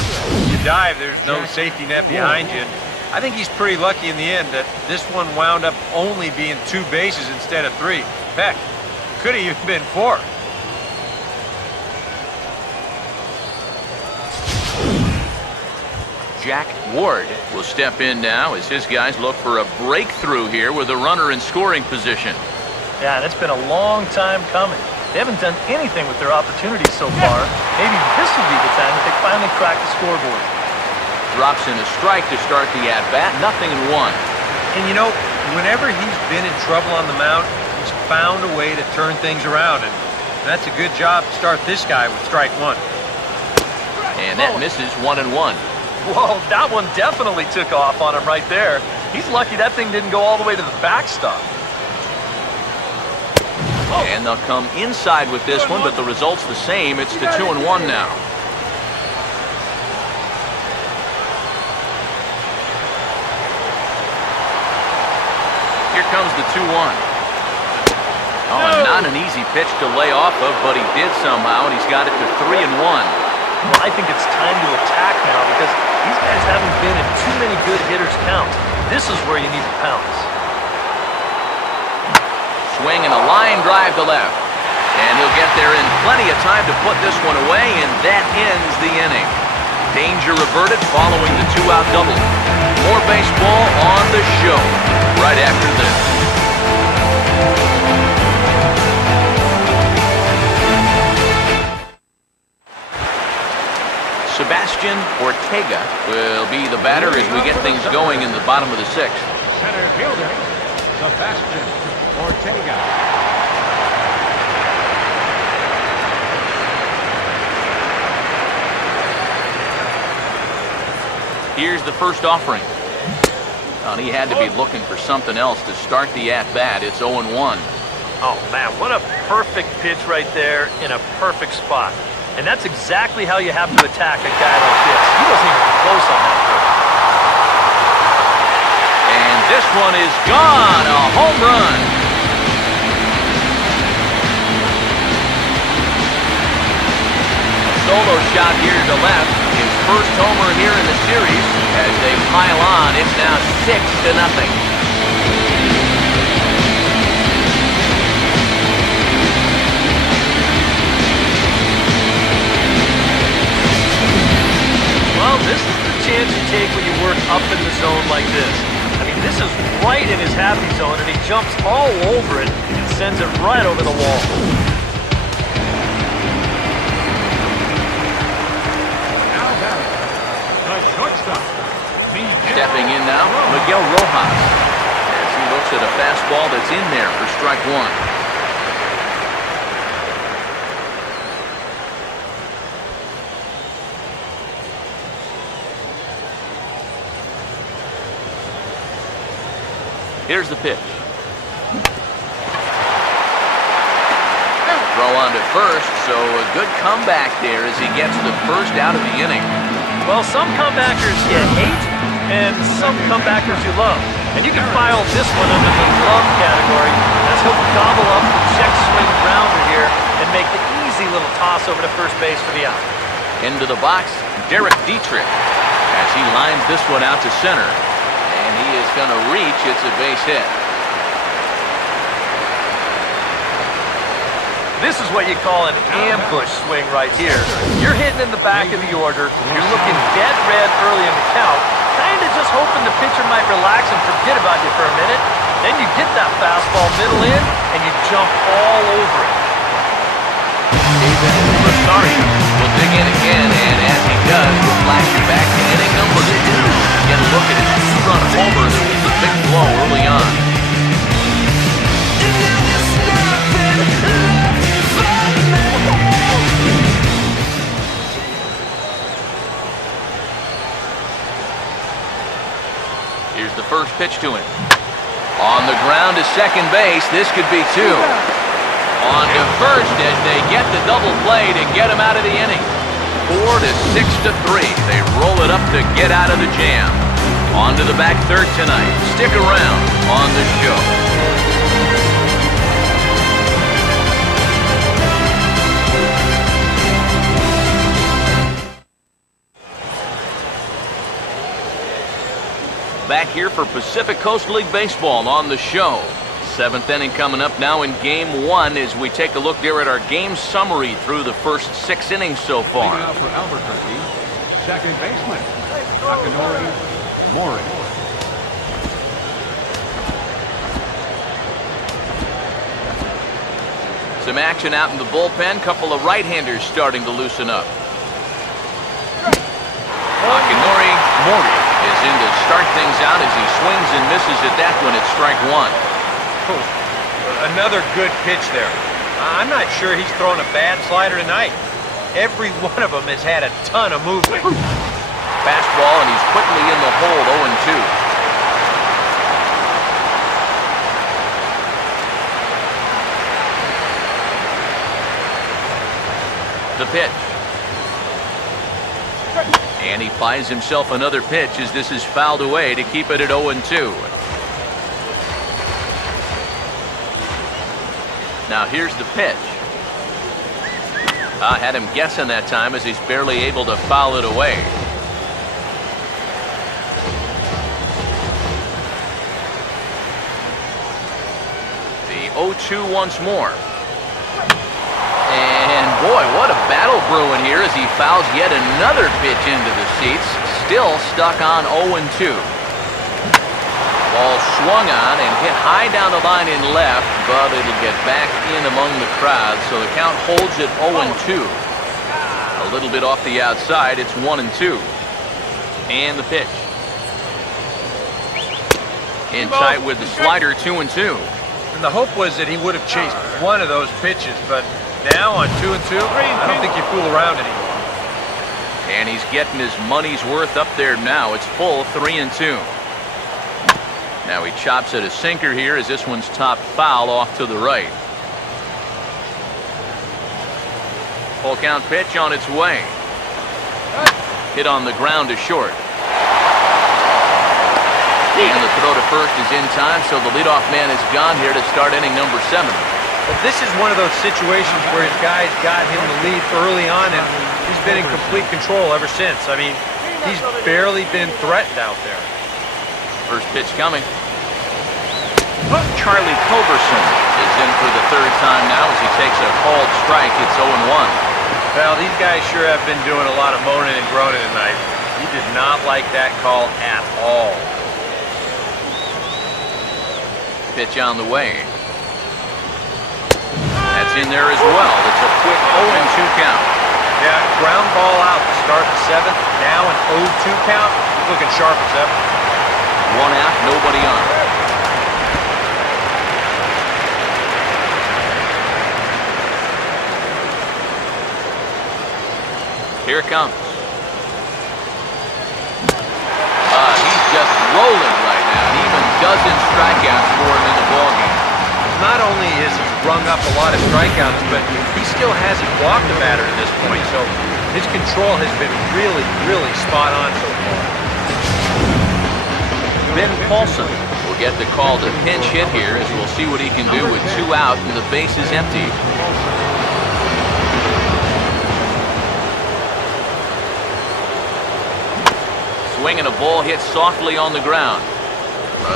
You dive, there's no safety net behind you. I think he's pretty lucky in the end that this one wound up only being 2 bases instead of 3. Heck, could have even been 4. Jack Ward will step in now as his guys look for a breakthrough here with a runner in scoring position. Yeah, and it's been a long time coming. They haven't done anything with their opportunities so far. Maybe this will be the time that they finally crack the scoreboard. Drops in a strike to start the at-bat, 0-1. And you know, whenever he's been in trouble on the mound, he's found a way to turn things around, and that's a good job to start this guy with strike 1. And that misses 1-1. Whoa, that one definitely took off on him right there. He's lucky that thing didn't go all the way to the backstop. And they'll come inside with this one, but the result's the same. It's to 2-1 now. Here comes the 2-1. Oh, not an easy pitch to lay off of, but he did somehow, and he's got it to 3-1. Well, I think it's time to attack now because these guys haven't been in too many good hitters' counts. This is where you need to pounce. Swing and a line drive to left. And he'll get there in plenty of time to put this one away, and that ends the inning. Danger averted following the 2-out double. More baseball on the show right after this. Sebastian Ortega will be the batter as we get things going in the bottom of the 6th. Center fielder, Sebastian Ortega. Here's the first offering. Well, he had to be looking for something else to start the at-bat. It's 0-1. Oh, man, what a perfect pitch right there in a perfect spot. And that's exactly how you have to attack a guy like this. He wasn't even close on that pitch. And this one is gone. A home run. A solo shot here to left. His first homer here in the series. As they pile on, it's now 6-0. Well, this is the chance you take when you work up in the zone like this. I mean, this is right in his happy zone, and he jumps all over it and sends it right over the wall. Now batting, the shortstop. Stepping in now, Miguel Rojas. As he looks at a fastball that's in there for strike 1. Here's the pitch. Throw on to first, so a good comeback there as he gets the first out of the inning. Well, some comebackers you hate, and some comebackers you love. And you can file this one under the love category, as he'll gobble up the check swing grounder here and make the easy little toss over to first base for the out. Into the box, Derek Dietrich, as he lines this one out to center. And he is going to reach. It's a base hit. This is what you call an ambush swing right here. You're hitting in the back of the order. You're looking dead red early in the count, kind of just hoping the pitcher might relax and forget about you for a minute. Then you get that fastball middle in, and you jump all over it. David Rosario will dig in again, and as he does, we'll flash you back to inning number 2. Get a look at his 2-run homer that was a big blow early on. Here's the first pitch to him. On the ground to second base. This could be 2. On to first as they get the double play to get him out of the inning. 4 to 6 to 3. They roll it up to get out of the jam. On to the back third tonight. Stick around on the show. Back here for Pacific Coast League Baseball on the show. 7th inning coming up now in Game 1 as we take a look there at our game summary through the first 6 innings so far. Leading off for Albuquerque, second baseman, Takanori Mori. Some action out in the bullpen. Couple of right-handers starting to loosen up. Takanori Mori is in to start things out as he swings and misses at that one at strike 1. Oh, another good pitch there. I'm not sure he's thrown a bad slider tonight. Every one of them has had a ton of movement. Fastball, and he's quickly in the hold, 0-2. The pitch. And he finds himself another pitch as this is fouled away to keep it at 0-2. Now here's the pitch. I had him guessing that time as he's barely able to foul it away. The 0-2 once more. And boy, what a battle brewing here as he fouls yet another pitch into the seats. Still stuck on 0-2. Ball swung on and hit high down the line in left, but it'll get back in among the crowd, so the count holds at 0-2. A little bit off the outside, it's 1-2. And the pitch. In tight with the slider, 2-2. And the hope was that he would have chased one of those pitches, but now on 2-2, I don't think you fool around anymore. And he's getting his money's worth up there now. It's full 3-2. Now he chops at a sinker here as this one's top foul off to the right. Full count pitch on its way. Hit on the ground to short. And the throw to first is in time, so the leadoff man is gone here to start inning number 7. But this is one of those situations where his guys got him the lead early on, and he's been in complete control ever since. I mean, he's barely been threatened out there. First pitch coming. Charlie Culberson is in for the 3rd time now as he takes a called strike. It's 0-1. Well, these guys sure have been doing a lot of moaning and groaning tonight. He did not like that call at all. Pitch on the way. That's in there as well. It's a quick 0-2 count. Yeah, ground ball out to start the 7th. Now an 0-2 count. He's looking sharp as ever. 1 out, nobody on. Here it comes. He's just rolling right now. He even doesn't strikeouts for him in the ballgame. Not only has he rung up a lot of strikeouts, but he still hasn't walked the batter at this point. So his control has been really, really spot on so far. Ben Paulson will get the call to pinch hit here, as we'll see what he can do with 2 out and the base is empty. Swing and a ball hit softly on the ground.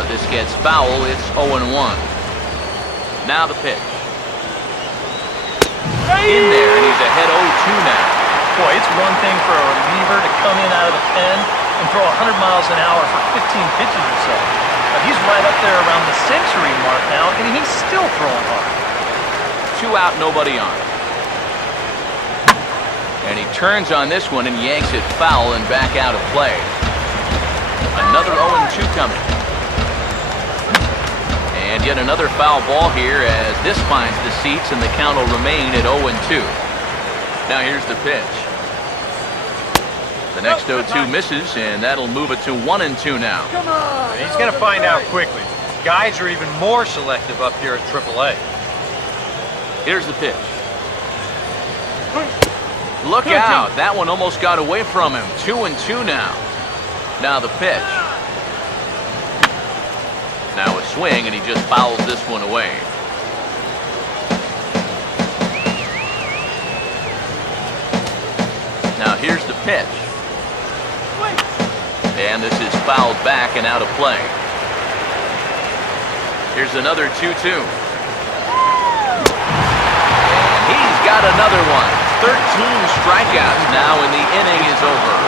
This gets foul. It's 0-1. Now the pitch. In there, and he's ahead 0-2 now. Boy, it's one thing for a reliever to come in out of the pen and throw 100 miles an hour for 15 pitches or so. But he's right up there around the century mark now, and he's still throwing hard. 2 out, nobody on. And he turns on this one and yanks it foul and back out of play. Another 0-2 coming. And yet another foul ball here as this finds the seats, and the count will remain at 0-2. Now here's the pitch. The next 0-2 misses, and that'll move it to 1-2 now. And he's going to find out quickly. Guys are even more selective up here at AAA. Here's the pitch. Look out. That one almost got away from him. 2-2 now. Now the pitch. Now a swing, and he just fouls this one away. Now here's the pitch. And this is fouled back and out of play. Here's another 2-2. And he's got another one. 13 strikeouts now, and the inning is over.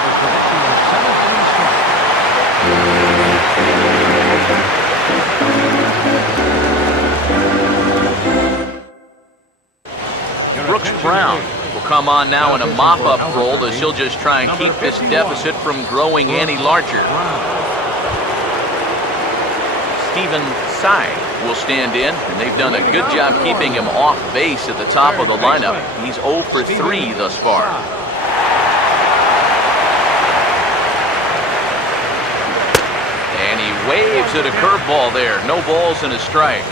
Brooks Brown will come on now in a mop-up role, as he'll just try and keep this deficit from growing any larger. Steven Tsai will stand in, and they've done a good job keeping him off base at the top of the lineup. He's 0 for 3 thus far. And he waves at a curveball there. No balls and a strike.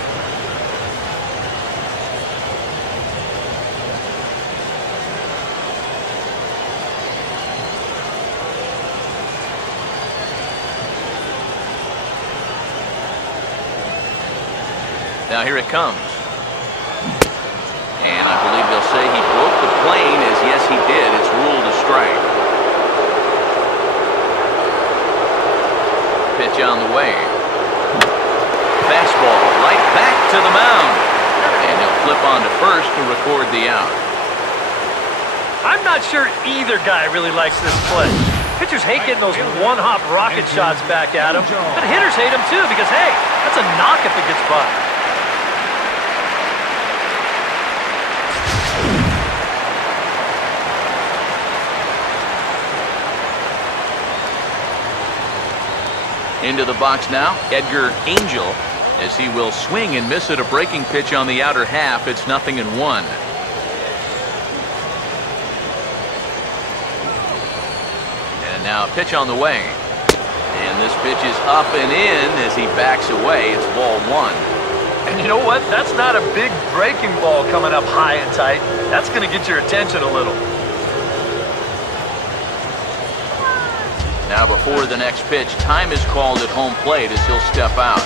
Now here it comes. And I believe they'll say he broke the plane, as yes he did. It's ruled a strike. Pitch on the way. Fastball right back to the mound. And he'll flip on to first to record the out. I'm not sure either guy really likes this play. Pitchers hate getting those one-hop rocket shots back at him, but hitters hate him too because, hey, that's a knock if it gets by. Into the box now, Edgar Angel, as he will swing and miss at a breaking pitch on the outer half. It's 0-1. And now a pitch on the way. And this pitch is up and in as he backs away. It's ball 1. And you know what? That's not a big breaking ball coming up high and tight. That's going to get your attention a little. Now before the next pitch, time is called at home plate as he'll step out.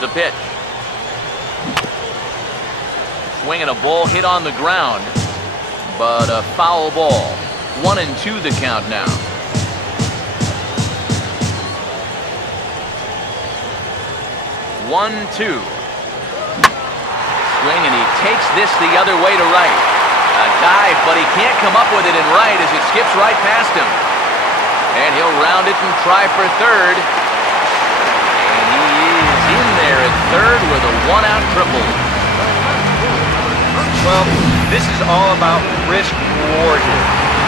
The pitch. Swing and a ball hit on the ground. But a foul ball. 1-2 the count now. One, two. Swing, and he takes this the other way to right. A dive, but he can't come up with it in right as it skips right past him. And he'll round it and try for third. And he is in there at third with a one-out triple. Well, this is all about risk reward here.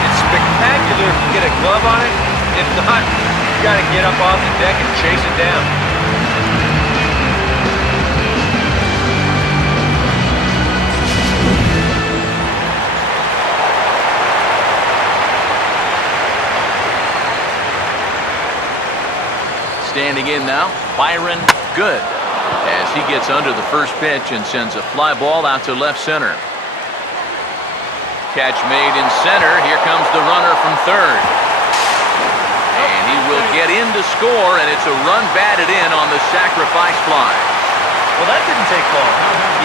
It's spectacular if you get a glove on it, If not, you got to get up off the deck and chase it down. Standing in now, Byron Good, as he gets under the first pitch and sends a fly ball out to left center. Catch made in center. Here comes the runner from third. And he will get in to score, and it's a run batted in on the sacrifice fly. Well, that didn't take long.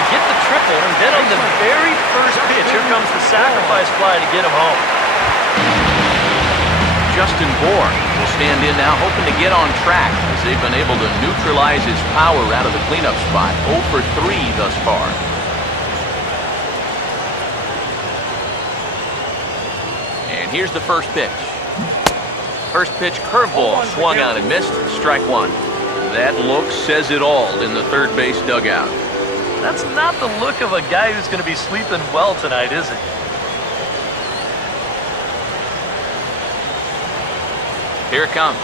You get the triple, and then on the very first pitch, here comes the sacrifice fly to get him home. Justin Bourne will stand in now, hoping to get on track, as they've been able to neutralize his power out of the cleanup spot. 0 for 3 thus far. And here's the first pitch. First pitch curveball swung out and missed. Strike one. That look says it all in the third base dugout. That's not the look of a guy who's going to be sleeping well tonight, is it? Here it comes.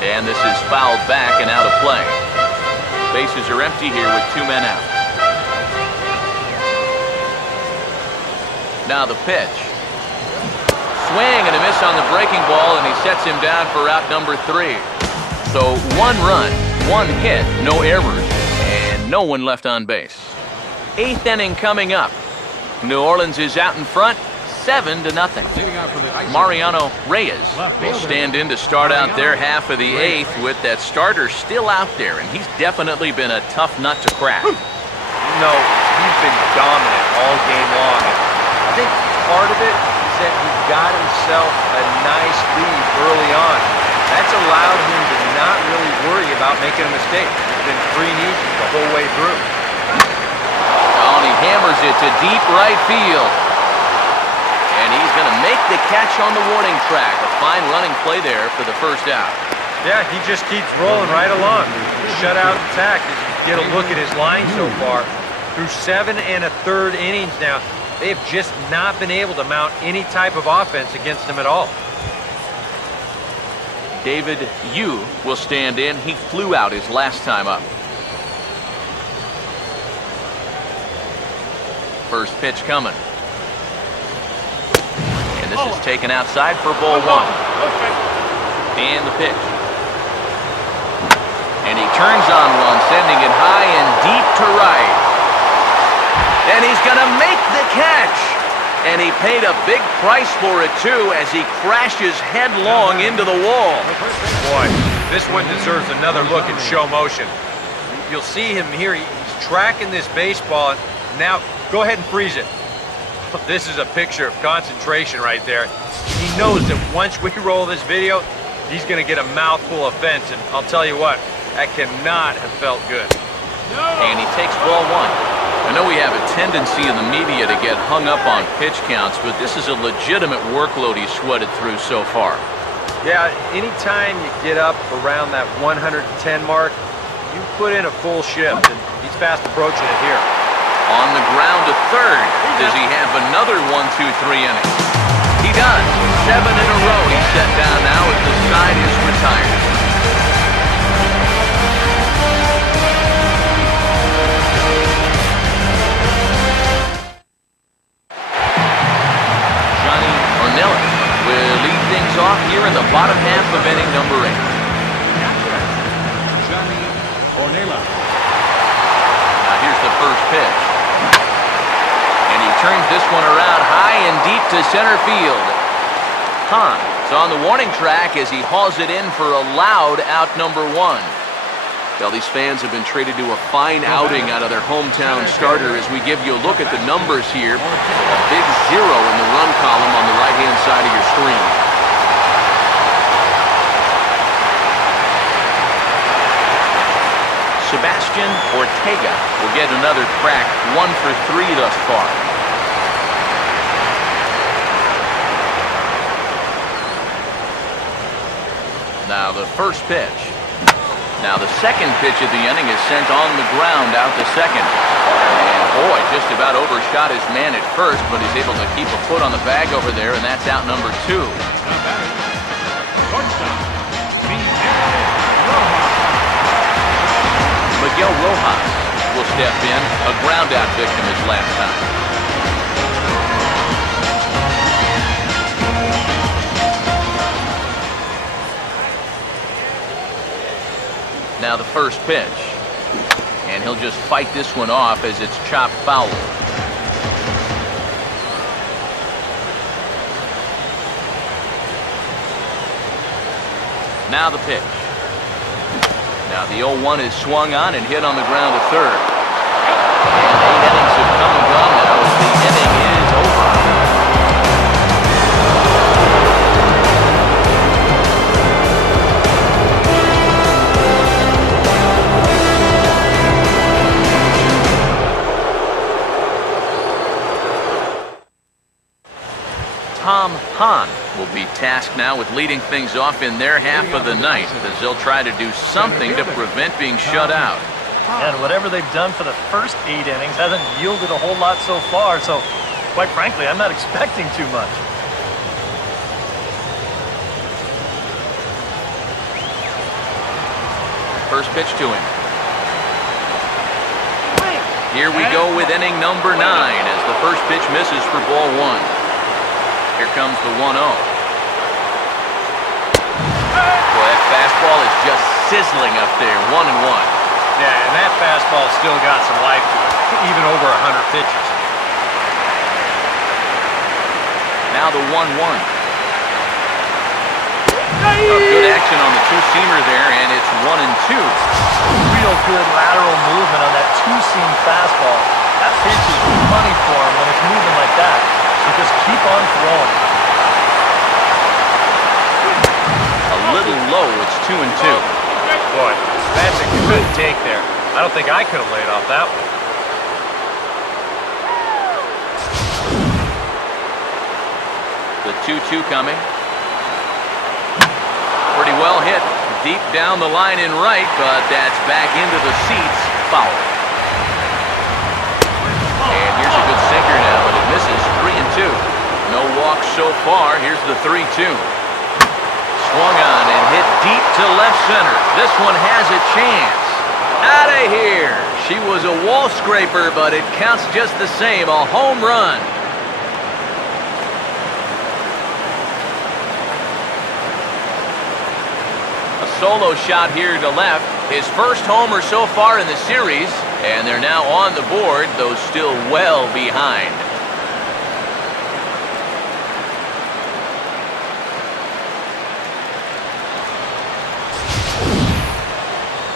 And this is fouled back and out of play. Bases are empty here with 2 men out. Now the pitch. Swing and a miss on the breaking ball, and he sets him down for out number 3. So 1 run, 1 hit, no errors, and no one left on base. 8th inning coming up. New Orleans is out in front, 7-0. Mariano Reyes will stand in to start out their half of the 8th with that starter still out there, and he's definitely been a tough nut to crack. No, he's been dominant all game long. And I think part of it is that he got himself a nice lead early on. That's allowed him to not really worry about making a mistake. He's been free and easy the whole way through. Oh, and he hammers it to deep right field. And he's going to make the catch on the warning track. A fine running play there for the first out. Yeah, he just keeps rolling right along. Shutout attack. As you get a look at his line so far, through 7 1/3 innings now, they have just not been able to mount any type of offense against him at all. David Yu will stand in. He flew out his last time up. First pitch coming. And this is taken outside for ball 1. And the pitch. And he turns on one, sending it high and deep to right. And he's going to make the catch. And he paid a big price for it, too, as he crashes headlong into the wall. Boy, this one deserves another look in show motion. You'll see him here. He's tracking this baseball. Now, go ahead and freeze it. This is a picture of concentration right there. He knows that once we roll this video, he's going to get a mouthful of fence. And I'll tell you what, that cannot have felt good. And he takes ball 1. I know we have a tendency in the media to get hung up on pitch counts, but this is a legitimate workload he's sweated through so far. Yeah, anytime you get up around that 110 mark, you put in a full shift, and he's fast approaching it here. On the ground to third. Does he have another 1-2-3 inning? He does. 7 in a row he's set down now as the side is retired. Will lead things off here in the bottom half of inning number 8. Johnny Ornella. Now here's the first pitch. And he turns this one around high and deep to center field. Hahn's on the warning track as he hauls it in for a loud out number 1. Well, these fans have been treated to a fine outing out of their hometown starter as we give you a look at the numbers here. A big 0 in the run column on the right-hand side of your screen. Sebastian Ortega will get another crack, 1 for 3 thus far. Now the first pitch. Now the second pitch of the inning is sent on the ground out to second. And boy, just about overshot his man at first, but he's able to keep a foot on the bag over there, and that's out number 2. Shortstop. Miguel Rojas will step in. A ground-out victim his last time. Now the first pitch. And he'll just fight this one off as it's chopped foul. Now the pitch. Now the 0-1 is swung on and hit on the ground to third. And 8 innings have come and gone now as the inning is over. Tom Hahn will be tasked now with leading things off in their half of the ninth as they'll try to do something to prevent being shut out. And whatever they've done for the first 8 innings hasn't yielded a whole lot so far, so quite frankly, I'm not expecting too much. First pitch to him. Here we go with inning number 9 as the first pitch misses for ball 1. Here comes the 1-0. Boy, that fastball is just sizzling up there, 1-1. Yeah, and that fastball's still got some life to it, even over 100 pitches. Now the 1-1. Good action on the two-seamer there, and it's 1-2. Real good lateral movement on that two-seam fastball. That pitch is money for him when it's moving like that. So just keep on throwing. A little low, it's 2-2. Boy, that's a good take there. I don't think I could have laid off that one. The 2-2 coming. Pretty well hit. Deep down the line in right, but that's back into the seats. Foul. And here's a good sinker now, but it misses. 3-2. No walks so far. Here's the 3-2. Swung on and hit deep to left center. This one has a chance. Out of here. She was a wall scraper, but it counts just the same. A home run. A solo shot here to left. His first homer so far in the series. And they're now on the board, though still well behind.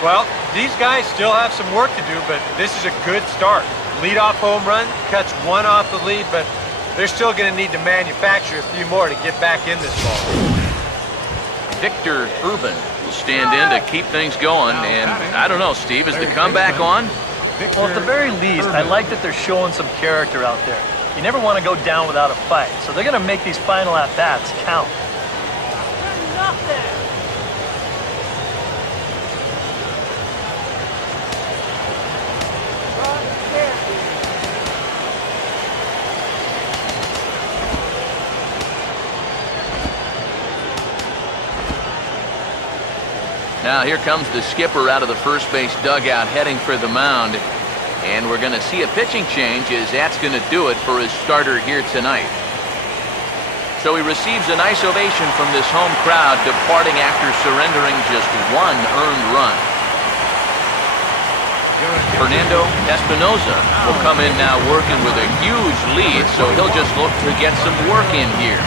Well, these guys still have some work to do, but this is a good start. Leadoff home run, cuts one off the lead, but they're still going to need to manufacture a few more to get back in this ball. Victor Urban will stand in to keep things going, and I don't know, Steve, is the comeback on? Well, at the very least, I like that they're showing some character out there. You never want to go down without a fight, so they're going to make these final at-bats count. Now here comes the skipper out of the first base dugout heading for the mound. And we're going to see a pitching change as that's going to do it for his starter here tonight. So he receives a nice ovation from this home crowd, departing after surrendering just 1 earned run. Fernando Espinoza will come in now working with a huge lead, so he'll just look to get some work in here.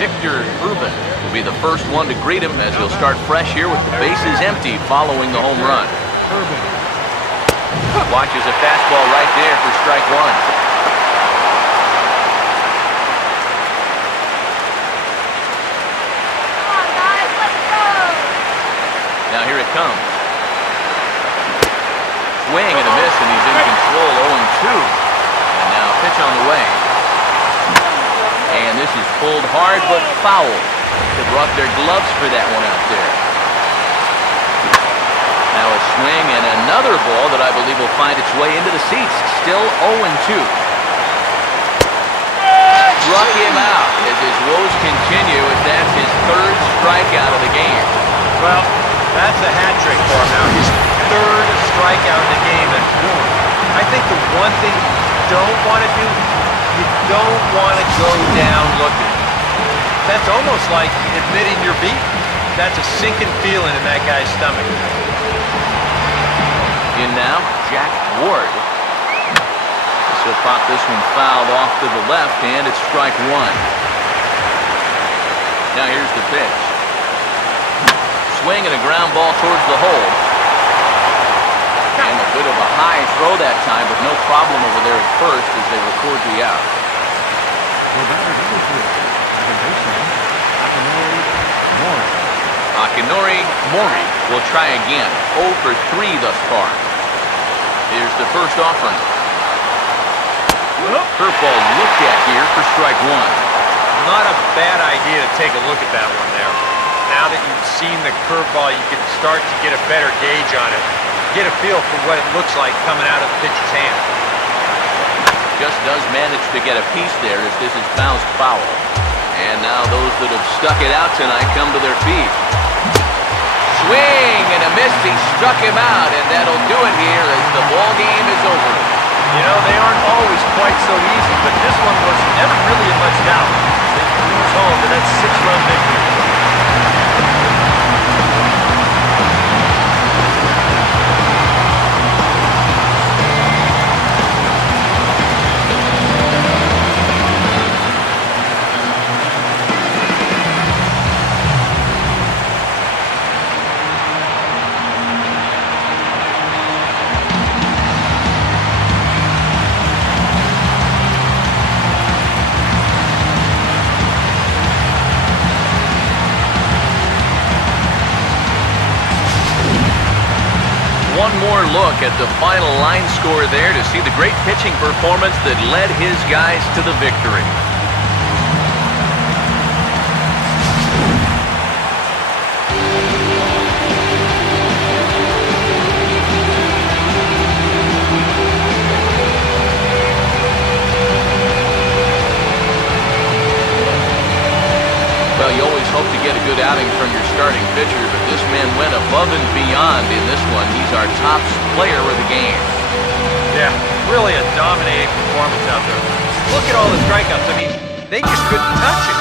Victor Urban will be the first one to greet him as he'll start fresh here with the bases empty following the home run. Watches a fastball right there for strike 1. Now here it comes. Swing and a miss, and he's in control, 0-2. And now pitch on the way. And this is pulled hard, but foul. They brought their gloves for that one out there. Now a swing and another ball that I believe will find its way into the seats. Still 0-2. Struck him out as his woes continue, as that's his third strikeout of the game. Well, that's a hat trick for him now. His third strikeout in the game. And I think the one thing you don't want to do, you don't want to go down looking. That's almost like admitting you're beaten. That's a sinking feeling in that guy's stomach. In now, Jack Ward. He'll pop this one fouled off to the left, and it's strike one. Now here's the pitch. Swing and a ground ball towards the hole. And a bit of a high throw that time, but no problem over there at first as they record the out. For batter number 3, second baseman, Akinori Mori will try again. 0 for 3 thus far. Here's the first offering. Curveball looked at here for strike one. Not a bad idea to take a look at that one there. Now that you've seen the curveball, you can start to get a better gauge on it. Get a feel for what it looks like coming out of the pitcher's hand. Just does manage to get a piece there as this is bounced foul. And now those that have stuck it out tonight come to their feet. Swing and a miss. He struck him out, and that'll do it here as the ball game is over. You know, they aren't always quite so easy, but this one was never really in much doubt. They cruise home to that 6-run victory. One more look at the final line score there to see the great pitching performance that led his guys to the victory. Well, you always hope to get a good outing from your starting pitcher, but this man went above and beyond in this one. He's our top player of the game. Yeah, really a dominating performance out there. Look at all the strikeouts. I mean, they just couldn't touch it.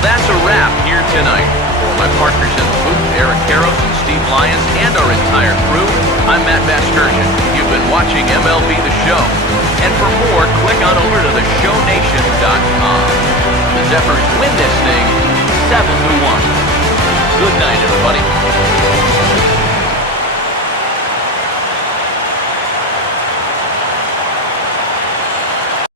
That's a wrap here tonight. For my partners in the booth, Eric Karros and Steve Lyons, and our entire crew, I'm Matt Vasgersian. You've been watching MLB The Show. And for more, click on over to theshownation.com. The Zephyrs win